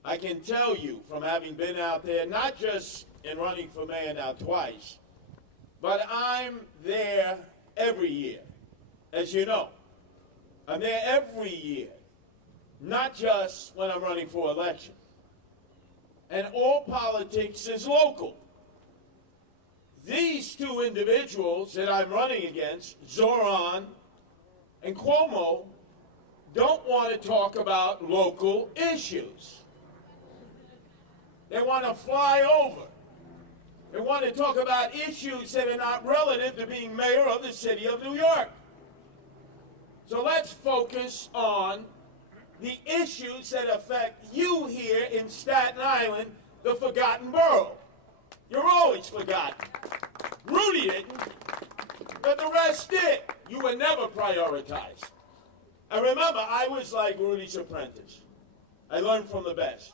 I can tell you from having been out there, not just in running for mayor now twice, but I'm there every year, as you know. I'm there every year, not just when I'm running for election. And all politics is local. These 2 individuals that I'm running against, Zoran and Cuomo, don't want to talk about local issues. They want to fly over. They want to talk about issues that are not relative to being mayor of the city of New York. So let's focus on the issues that affect you here in Staten Island, the forgotten borough. You're always forgotten. Rudy didn't, but the rest did. You were never prioritized. And remember, I was like Rudy's apprentice. I learned from the best.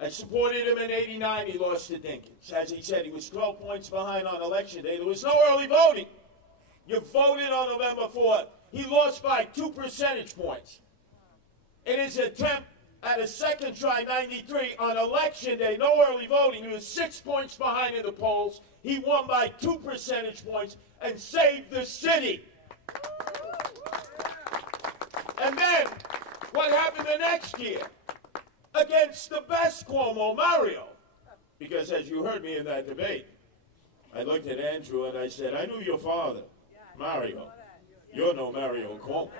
I supported him in '89. He lost to Dinkins. As he said, he was 12 points behind on election day. There was no early voting. You voted on November 4th. He lost by 2 percentage points. In his attempt at a second try, 93, on election day, no early voting, he was 6 points behind in the polls. He won by 2 percentage points and saved the city. And then, what happened the next year? Against the best Cuomo, Mario. Because as you heard me in that debate, I looked at Andrew and I said, I knew your father, Mario. You're no Mario Cuomo.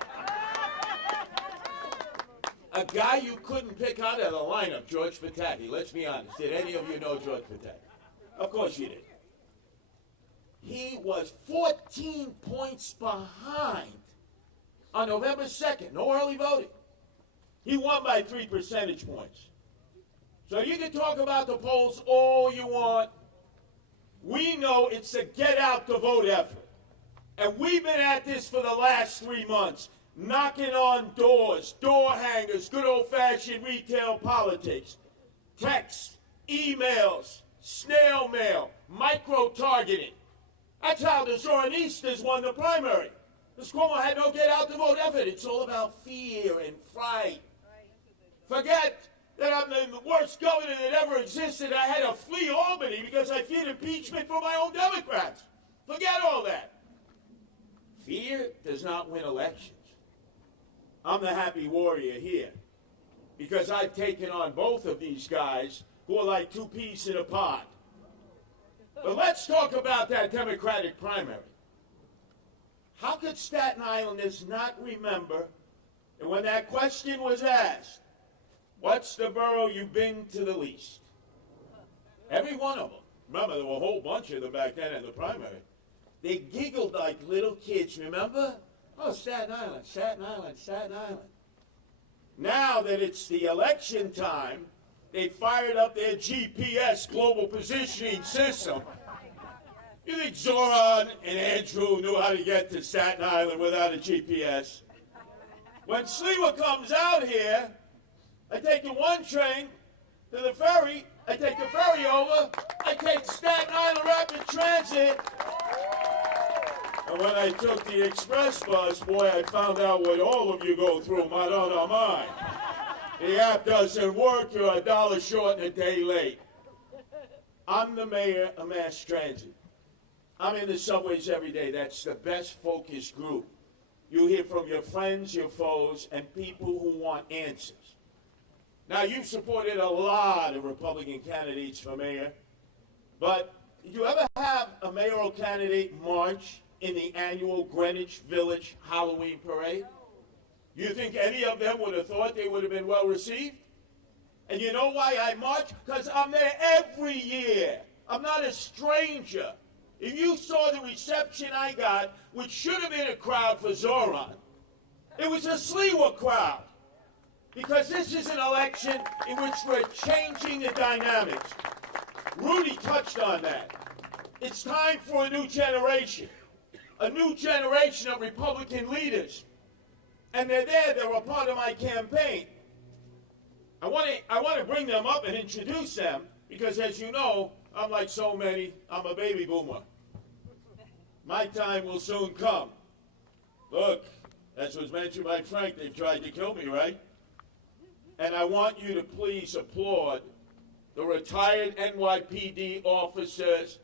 A guy you couldn't pick out of the lineup, George Pataki. Let's be honest. Did any of you know George Pataki? Of course you did. He was 14 points behind on November 2nd. No early voting. He won by 3 percentage points. So you can talk about the polls all you want. We know it's a get out the vote effort. And we've been at this for the last 3 months. Knocking on doors, door hangers, good old-fashioned retail politics, texts, emails, snail mail, micro-targeting. That's how the Zoronistas won the primary. This Cuomo had no get-out-the-vote effort. It's all about fear and fright. Forget that I'm the worst governor that ever existed. I had to flee Albany because I feared impeachment from my own Democrats. Forget all that. Fear does not win elections. I'm the happy warrior here because I've taken on both of these guys who are like two peas in a pod. But let's talk about that Democratic primary. How could Staten Islanders not remember that when that question was asked, what's the borough you've been to the least? Every one of them. Remember, there were a whole bunch of them back then in the primary. They giggled like little kids, remember? Oh, Staten Island, Staten Island, Staten Island. Now that it's the election time, they fired up their GPS global positioning system. You think Zoran and Andrew knew how to get to Staten Island without a GPS? When Sliwa comes out here, I take the one train to the ferry, I take the ferry over, I take Staten Island Rapid Transit. And when I took the express bus, boy, I found out what all of you go through, Madonna mine. The app doesn't work, you're $1 short and a day late. I'm the mayor of mass transit. I'm in the subways every day. That's the best focus group. You hear from your friends, your foes, and people who want answers. Now, you've supported a lot of Republican candidates for mayor, but did you ever have a mayoral candidate march in the annual Greenwich Village Halloween parade? You think any of them would have thought they would have been well received? And you know why I march? Because I'm there every year. I'm not a stranger. If you saw the reception I got, which should have been a crowd for Zoran, it was a Sliwa crowd. Because this is an election in which we're changing the dynamics. Rudy touched on that. It's time for a new generation of Republican leaders. And they're there, they're a part of my campaign. I want to bring them up and introduce them because, as you know, I'm like so many, I'm a baby boomer. My time will soon come. Look, as was mentioned by Frank, they've tried to kill me, right? And I want you to please applaud the retired NYPD officers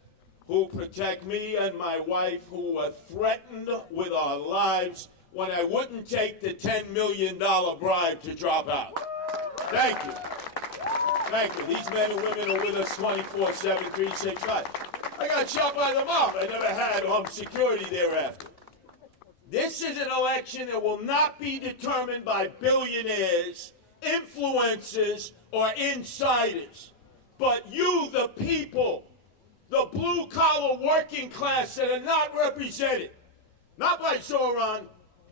who protect me and my wife, who were threatened with our lives when I wouldn't take the $10 million bribe to drop out. Thank you. Thank you. These men and women are with us 24/7, 365. I got shot by the mob. I never had armed security thereafter. This is an election that will not be determined by billionaires, influencers, or insiders, but you, the people, the blue-collar working class that are not represented, not by Zoran,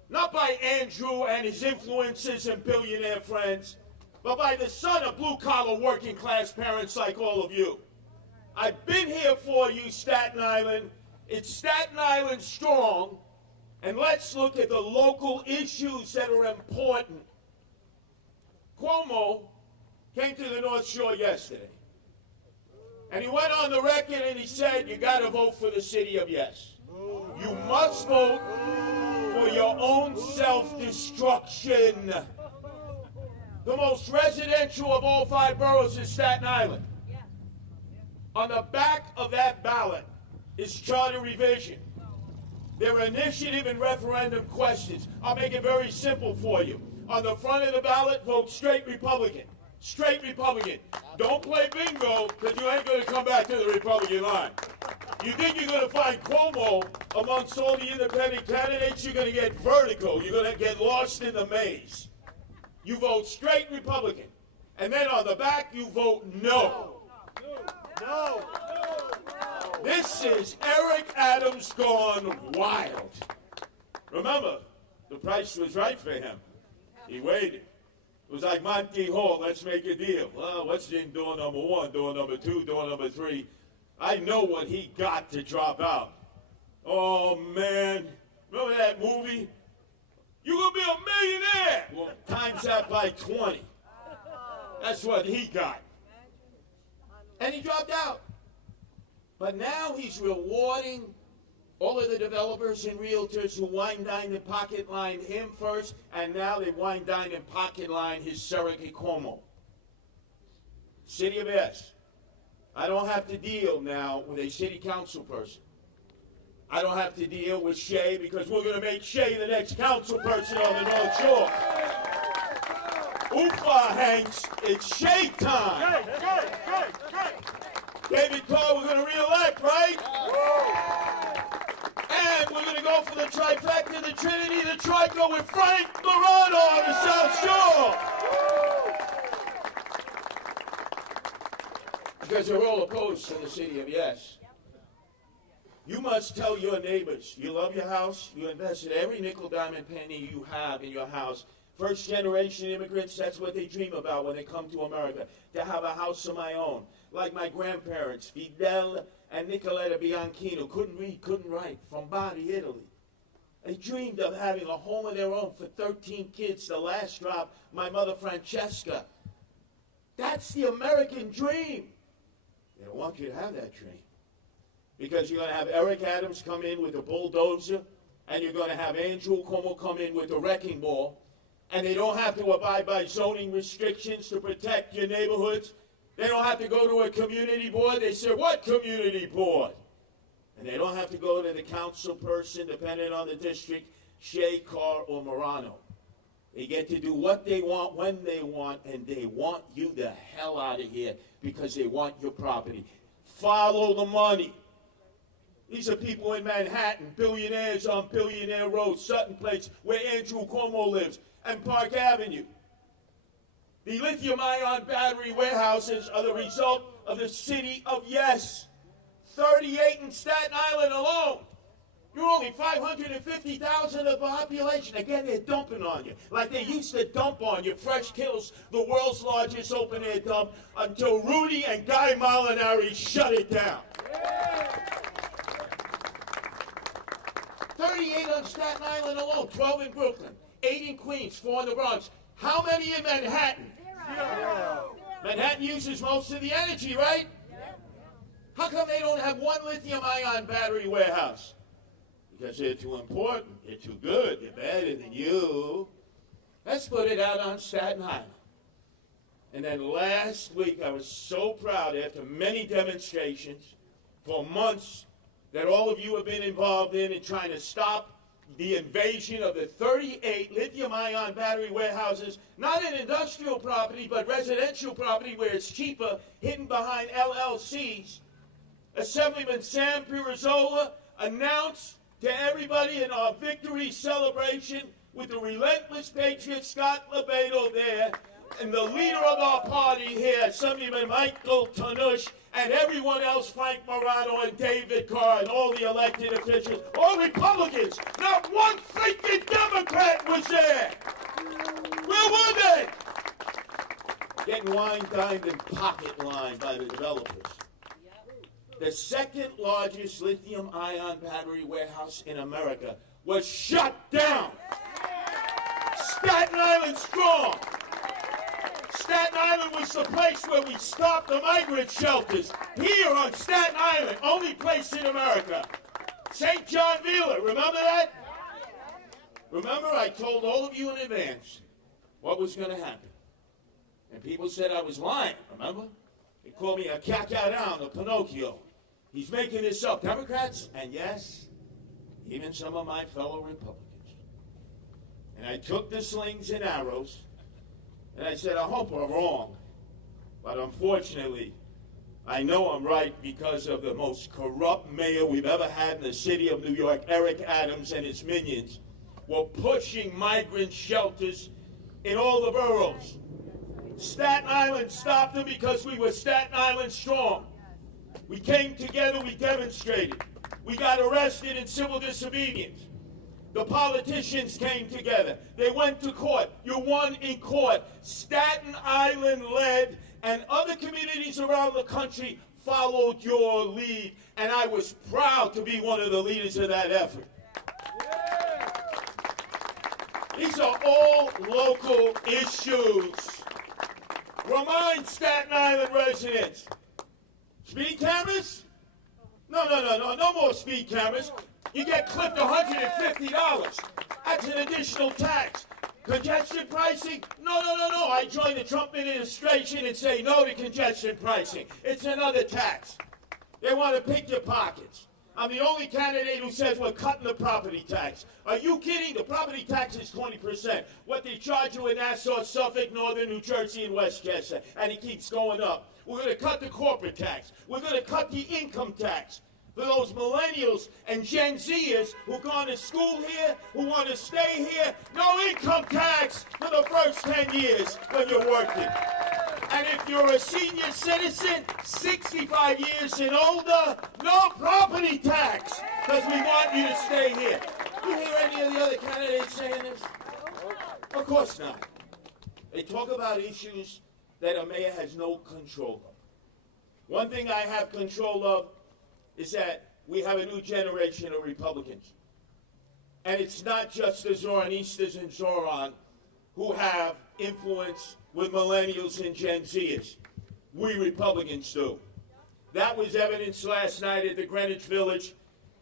not by Andrew and his influencers and billionaire friends, but by the son of blue-collar working class parents like all of you. I've been here for you, Staten Island. It's Staten Island strong, and let's look at the local issues that are important. Cuomo came to the North Shore yesterday, and he went on the record and he said, you got to vote for the city of yes. You must vote for your own self-destruction. The most residential of all 5 boroughs is Staten Island. On the back of that ballot is charter revision. They're initiative and referendum questions. I'll make it very simple for you. On the front of the ballot, vote straight Republican. Straight Republican. Don't play bingo, because you ain't going to come back to the Republican line. You think you're going to find Cuomo amongst all the independent candidates, you're going to get vertigo. You're going to get lost in the maze. You vote straight Republican. And then on the back, you vote no. No. This is Eric Adams gone wild. Remember, the price was right for him. He waited. It was like Monty Hall, let's make a deal. Well, what's in door number 1, door number 2, door number 3? I know what he got to drop out. Oh, man. Remember that movie? You're going to be a millionaire. Well, times that by 20. That's what he got. And he dropped out. But now he's rewarding all of the developers and realtors who wine dine and pocket line him first, and now they wine dine and pocket line his surrogate Cuomo. City of S. I don't have to deal now with a city council person. I don't have to deal with Shay because we're going to make Shay the next council person on the North Shore. Oofa, Hanks, it's Shay time. David Carr, we're going to re-elect, right? And we're going to go for the trifecta, the Trinity, the Trico with Frank Morano on the South Shore. Because they're all opposed to the city of yes. You must tell your neighbors you love your house, you invested every nickel, diamond, penny you have in your house. First generation immigrants, that's what they dream about when they come to America, to have a house of my own. Like my grandparents, Fidel and Nicoletta Bianchino, couldn't read, couldn't write, from Bari, Italy. They dreamed of having a home of their own for 13 kids, the last drop, my mother Francesca. That's the American dream. They don't want you to have that dream. Because you're going to have Eric Adams come in with a bulldozer, and you're going to have Andrew Cuomo come in with a wrecking ball, and they don't have to abide by zoning restrictions to protect your neighborhoods. They don't have to go to a community board. They say, what community board? And they don't have to go to the council person, depending on the district, Shea, Carr, or Morano. They get to do what they want, when they want, and they want you the hell out of here because they want your property. Follow the money. These are people in Manhattan, billionaires on Billionaire Road, Sutton Place, where Andrew Cuomo lives, and Park Avenue. The lithium-ion battery warehouses are the result of the city of yes. 38 in Staten Island alone. You're only 550,000 of the population. Again, they're dumping on you, like they used to dump on you. Fresh Kills, the world's largest open-air dump, until Rudy and Guy Molinari shut it down. 38 on Staten Island alone, 12 in Brooklyn, 8 in Queens, 4 in the Bronx. How many in Manhattan? 0. Manhattan uses most of the energy, right? How come they don't have one lithium-ion battery warehouse? Because they're too important, they're too good, they're better than you. Let's put it out on Staten Island. And then last week, I was so proud, after many demonstrations for months, that all of you have been involved in trying to stop the invasion of the 38 lithium-ion battery warehouses, not in industrial property, but residential property where it's cheaper, hidden behind LLCs. Assemblyman Sam Pirazzolla announced to everybody in our victory celebration with the relentless patriot Scott LeBedo there, and the leader of our party here, Assemblyman Michael Tanush, and everyone else, Frank Morano and David Carr, and all the elected officials, all Republicans. Not one freaking Democrat was there. Where were they? Getting wine-dined and pocket-lined by the developers. The second largest lithium-ion battery warehouse in America was shut down. Staten Island strong. Staten Island was the place where we stopped the migrant shelters. Here on Staten Island, only place in America. St. John Wheeler, remember that? Remember, I told all of you in advance what was going to happen. And people said I was lying, remember? They called me a cacaran, a Pinocchio. He's making this up. Democrats, and yes, even some of my fellow Republicans. And I took the slings and arrows, and I said, I hope I'm wrong. But unfortunately, I know I'm right because of the most corrupt mayor we've ever had in the city of New York, Eric Adams and his minions, were pushing migrant shelters in all the boroughs. Staten Island stopped them because we were Staten Island strong. We came together, we demonstrated. We got arrested in civil disobedience. The politicians came together. They went to court. You won in court. Staten Island led, and other communities around the country followed your lead. And I was proud to be one of the leaders of that effort. These are all local issues. Remind Staten Island residents. Speed cameras? No more speed cameras. You get clipped $150. That's an additional tax. Congestion pricing? No. I join the Trump administration and say no to congestion pricing. It's another tax. They want to pick your pockets. I'm the only candidate who says we're cutting the property tax. Are you kidding? The property tax is 20%. What they charge you in Nassau, Suffolk, Northern New Jersey, and Westchester. And it keeps going up. We're going to cut the corporate tax. We're going to cut the income tax. For those millennials and Gen Zers who've gone to school here, who want to stay here, no income tax for the first 10 years when you're working. And if you're a senior citizen, 65 years and older, no property tax, because we want you to stay here. Do you hear any of the other candidates saying this? Of course not. They talk about issues that a mayor has no control of. One thing I have control of is that we have a new generation of Republicans. And it's not just the Zoronistas and Zoran who have influence with millennials and Gen Zers. We Republicans do. That was evidenced last night at the Greenwich Village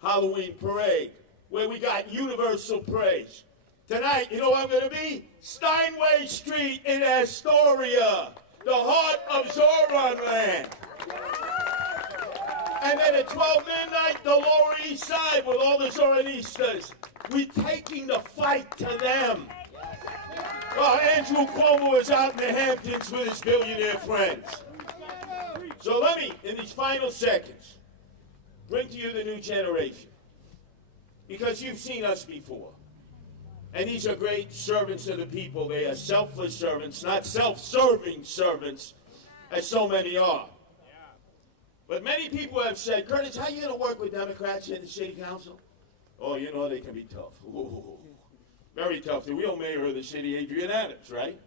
Halloween parade, where we got universal praise. Tonight, you know what I'm going to be? Steinway Street in Astoria, the heart of Zoran land. And then at 12 midnight, the Lower East Side with all the Zoronistas. We're taking the fight to them. Andrew Cuomo is out in the Hamptons with his billionaire friends. So let me, in these final seconds, bring to you the new generation. Because you've seen us before. And these are great servants of the people. They are selfless servants, not self-serving servants, as so many are. But many people have said, Curtis, how are you going to work with Democrats in the city council? Oh, you know they can be tough. Ooh, very tough. The real mayor of the city, Adrian Adams, right?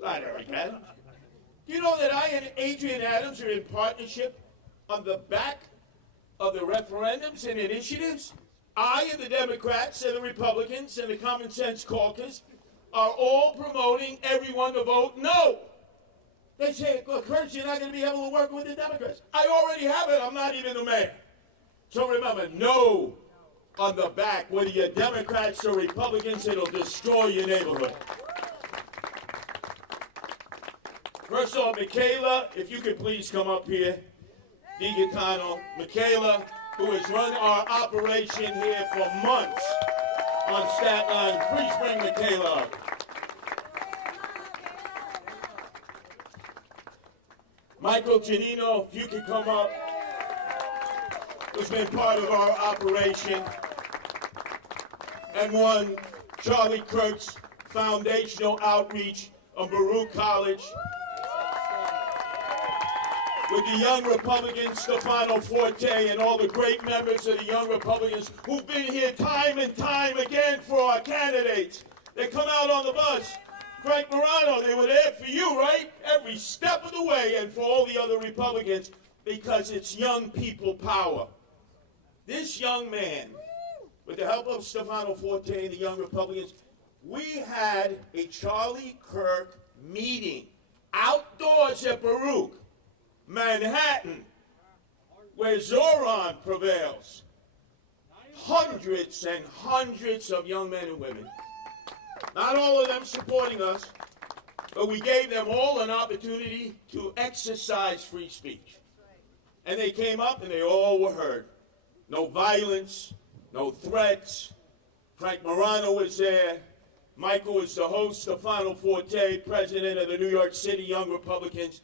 Not Eric Adams. Do you know that I and Adrian Adams are in partnership on the back of the referendums and initiatives? I and the Democrats and the Republicans and the Common Sense Caucus are all promoting everyone to vote no. They say, look, Curtis, you're not going to be able to work with the Democrats. I already have it. I'm not even the mayor. So remember, no on the back, whether you're Democrats or Republicans, it'll destroy your neighborhood. First of all, Michaela, if you could please come up here. DiGaetano. Michaela, who has run our operation here for months on Staten Island. Please bring Michaela up. Michael Giannino, if you could come up, who's been part of our operation and won Charlie Kirk's foundational outreach on Baruch College with the Young Republicans, Stefano Forte, and all the great members of the Young Republicans who've been here time and time again for our candidates. They come out on the bus. Frank Morano, they were there for you, right? Every step of the way, and for all the other Republicans, because it's young people power. This young man, with the help of Stefano Forte and the Young Republicans, we had a Charlie Kirk meeting outdoors at Baruch, Manhattan, where Zoran prevails. Hundreds and hundreds of young men and women. Not all of them supporting us, but we gave them all an opportunity to exercise free speech. And they came up and they all were heard. No violence, no threats. Frank Morano was there. Michael was the host, Stefano Forte, president of the New York City Young Republicans.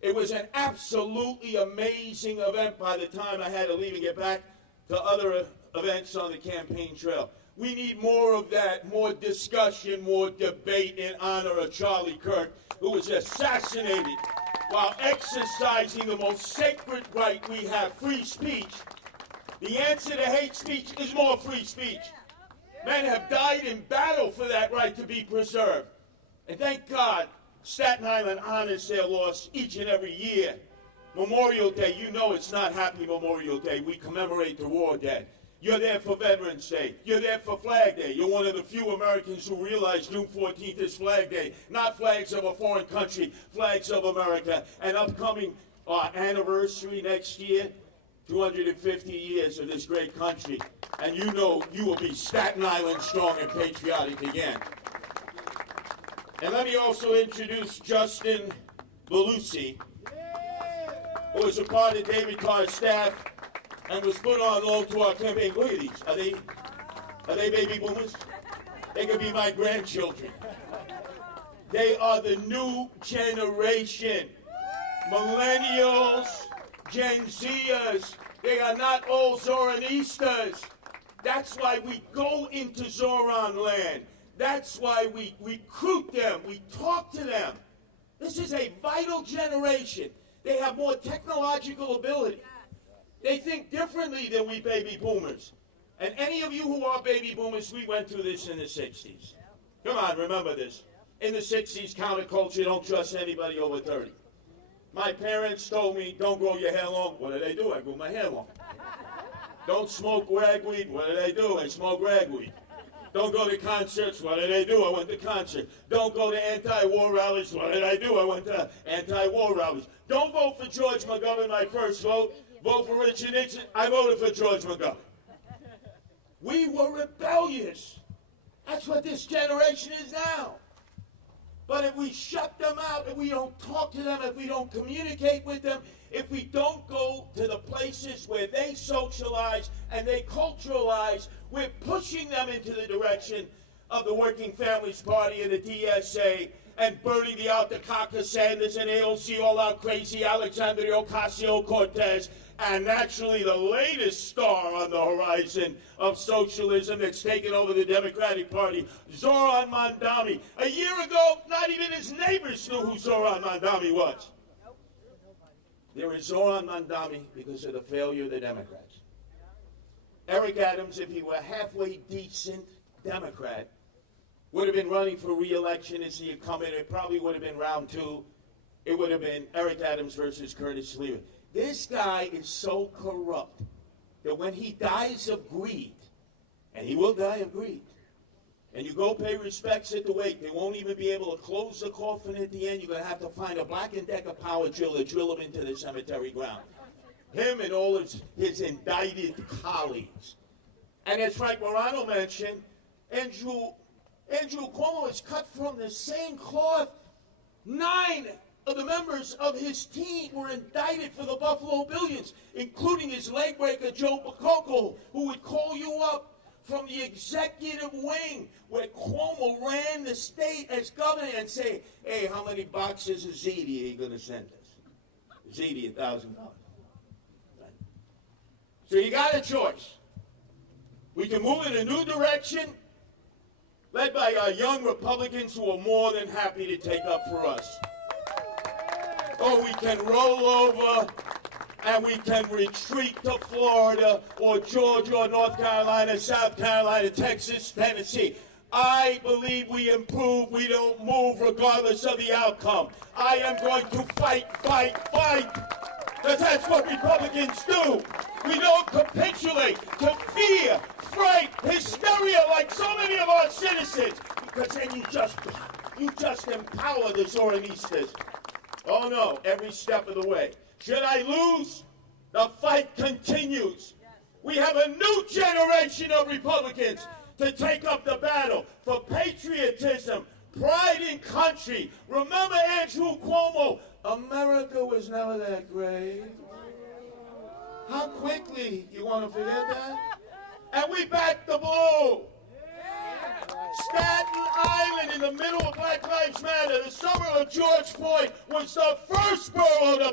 It was an absolutely amazing event by the time I had to leave and get back to other events on the campaign trail. We need more of that, more discussion, more debate in honor of Charlie Kirk, who was assassinated while exercising the most sacred right we have, free speech. The answer to hate speech is more free speech. Men have died in battle for that right to be preserved. And thank God, Staten Island honors their loss each and every year. Memorial Day, you know it's not Happy Memorial Day. We commemorate the war dead. You're there for Veterans Day. You're there for Flag Day. You're one of the few Americans who realize June 14th is Flag Day. Not flags of a foreign country, flags of America. And upcoming anniversary next year, 250 years of this great country. And you know you will be Staten Island strong and patriotic again. And let me also introduce Justin Belusi, who is a part of David Carr's staff and was put on loan to our campaign. Look at these. Are they baby boomers? They could be my grandchildren. They are the new generation. Millennials, Gen Zers. They are not all Zoronistas. That's why we go into Zoran land. That's why we recruit them. We talk to them. This is a vital generation. They have more technological ability. They think differently than we baby boomers. And any of you who are baby boomers, we went through this in the 60s. Come on, remember this. In the 60s, counterculture, don't trust anybody over 30. My parents told me, don't grow your hair long. What did I do? I grew my hair long. Don't smoke ragweed. What did I do? I smoked ragweed. Don't go to concerts. What did I do? I went to concerts. Don't go to anti-war rallies. What did I do? I went to anti-war rallies. Don't vote for George McGovern, my first vote. Vote for Richard Nixon. I voted for George McGovern. We were rebellious. That's what this generation is now. But if we shut them out, if we don't talk to them, if we don't communicate with them, if we don't go to the places where they socialize and they culturalize, we're pushing them into the direction of the Working Families Party and the DSA and Bernie the Altacaca Sanders and AOC all out crazy Alexandria Ocasio-Cortez, and naturally the latest star on the horizon of socialism that's taken over the Democratic Party, Zoran Mandami. A year ago, not even his neighbors knew who Zoran Mandami was. There is Zoran Mandami because of the failure of the Democrats. Eric Adams, if he were a halfway decent Democrat, would have been running for re-election as the incumbent. It probably would have been round two. It would have been Eric Adams versus Curtis Sliwa. This guy is so corrupt that when he dies of greed, and he will die of greed, and you go pay respects at the wake, they won't even be able to close the coffin at the end. You're going to have to find a Black & Decker power drill to drill him into the cemetery ground. Him and all of his indicted colleagues. And as Frank Morano mentioned, Andrew Cuomo is cut from the same cloth. 9 of the members of his team were indicted for the Buffalo Billions, including his leg breaker, Joe Bacocco, who would call you up from the executive wing where Cuomo ran the state as governor and say, hey, how many boxes of ziti are you going to send us? Ziti, $1,000. So you got a choice. We can move in a new direction, led by our young Republicans who are more than happy to take up for us. Or we can roll over and we can retreat to Florida or Georgia or North Carolina, South Carolina, Texas, Tennessee. I believe we improve, we don't move regardless of the outcome. I am going to fight, because that's what Republicans do. We don't capitulate to fear, fright, hysteria like so many of our citizens, because then you just empower the Zoronistas. Oh no, every step of the way. Should I lose? The fight continues. We have a new generation of Republicans to take up the battle for patriotism, pride in country. Remember Andrew Cuomo, America was never that great. How quickly you want to forget that? and we back the blue. Staten Island in the middle of Black Lives Matter. The summer of George Floyd was the first borough to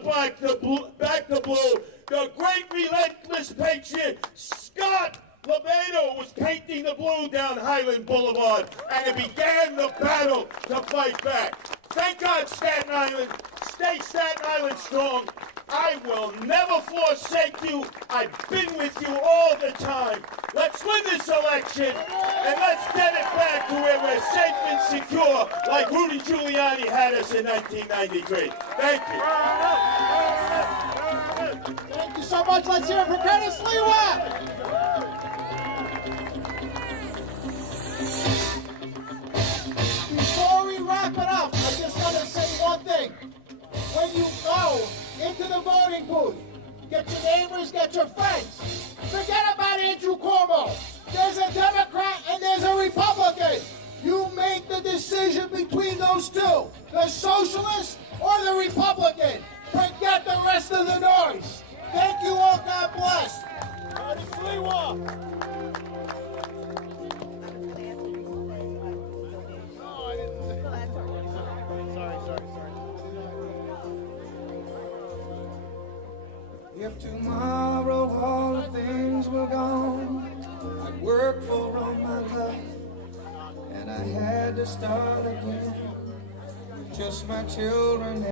back the blue. The great relentless patriot, Scott LeBedo, was painting the blue down Highland Boulevard, and it began the battle to fight back. Thank God, Staten Island. Stay Staten Island strong. I will never forsake you. I've been with you all the time. Let's win this election, and let's get it back to where we're safe and secure, like Rudy Giuliani had us in 1993. Thank you. Thank you so much. Let's hear it for Curtis Sliwa. Before we wrap it up, I just want to say one thing. When you go into the voting booth, get your neighbors, get your friends. Forget about Andrew Cuomo. There's a Democrat and there's a Republican. You make the decision between those two, the socialist or the Republican. Forget the rest of the noise. Thank you all. God bless. Curtis Sliwa. If tomorrow all the things were gone I'd worked for all my life, and I had to start again with just my children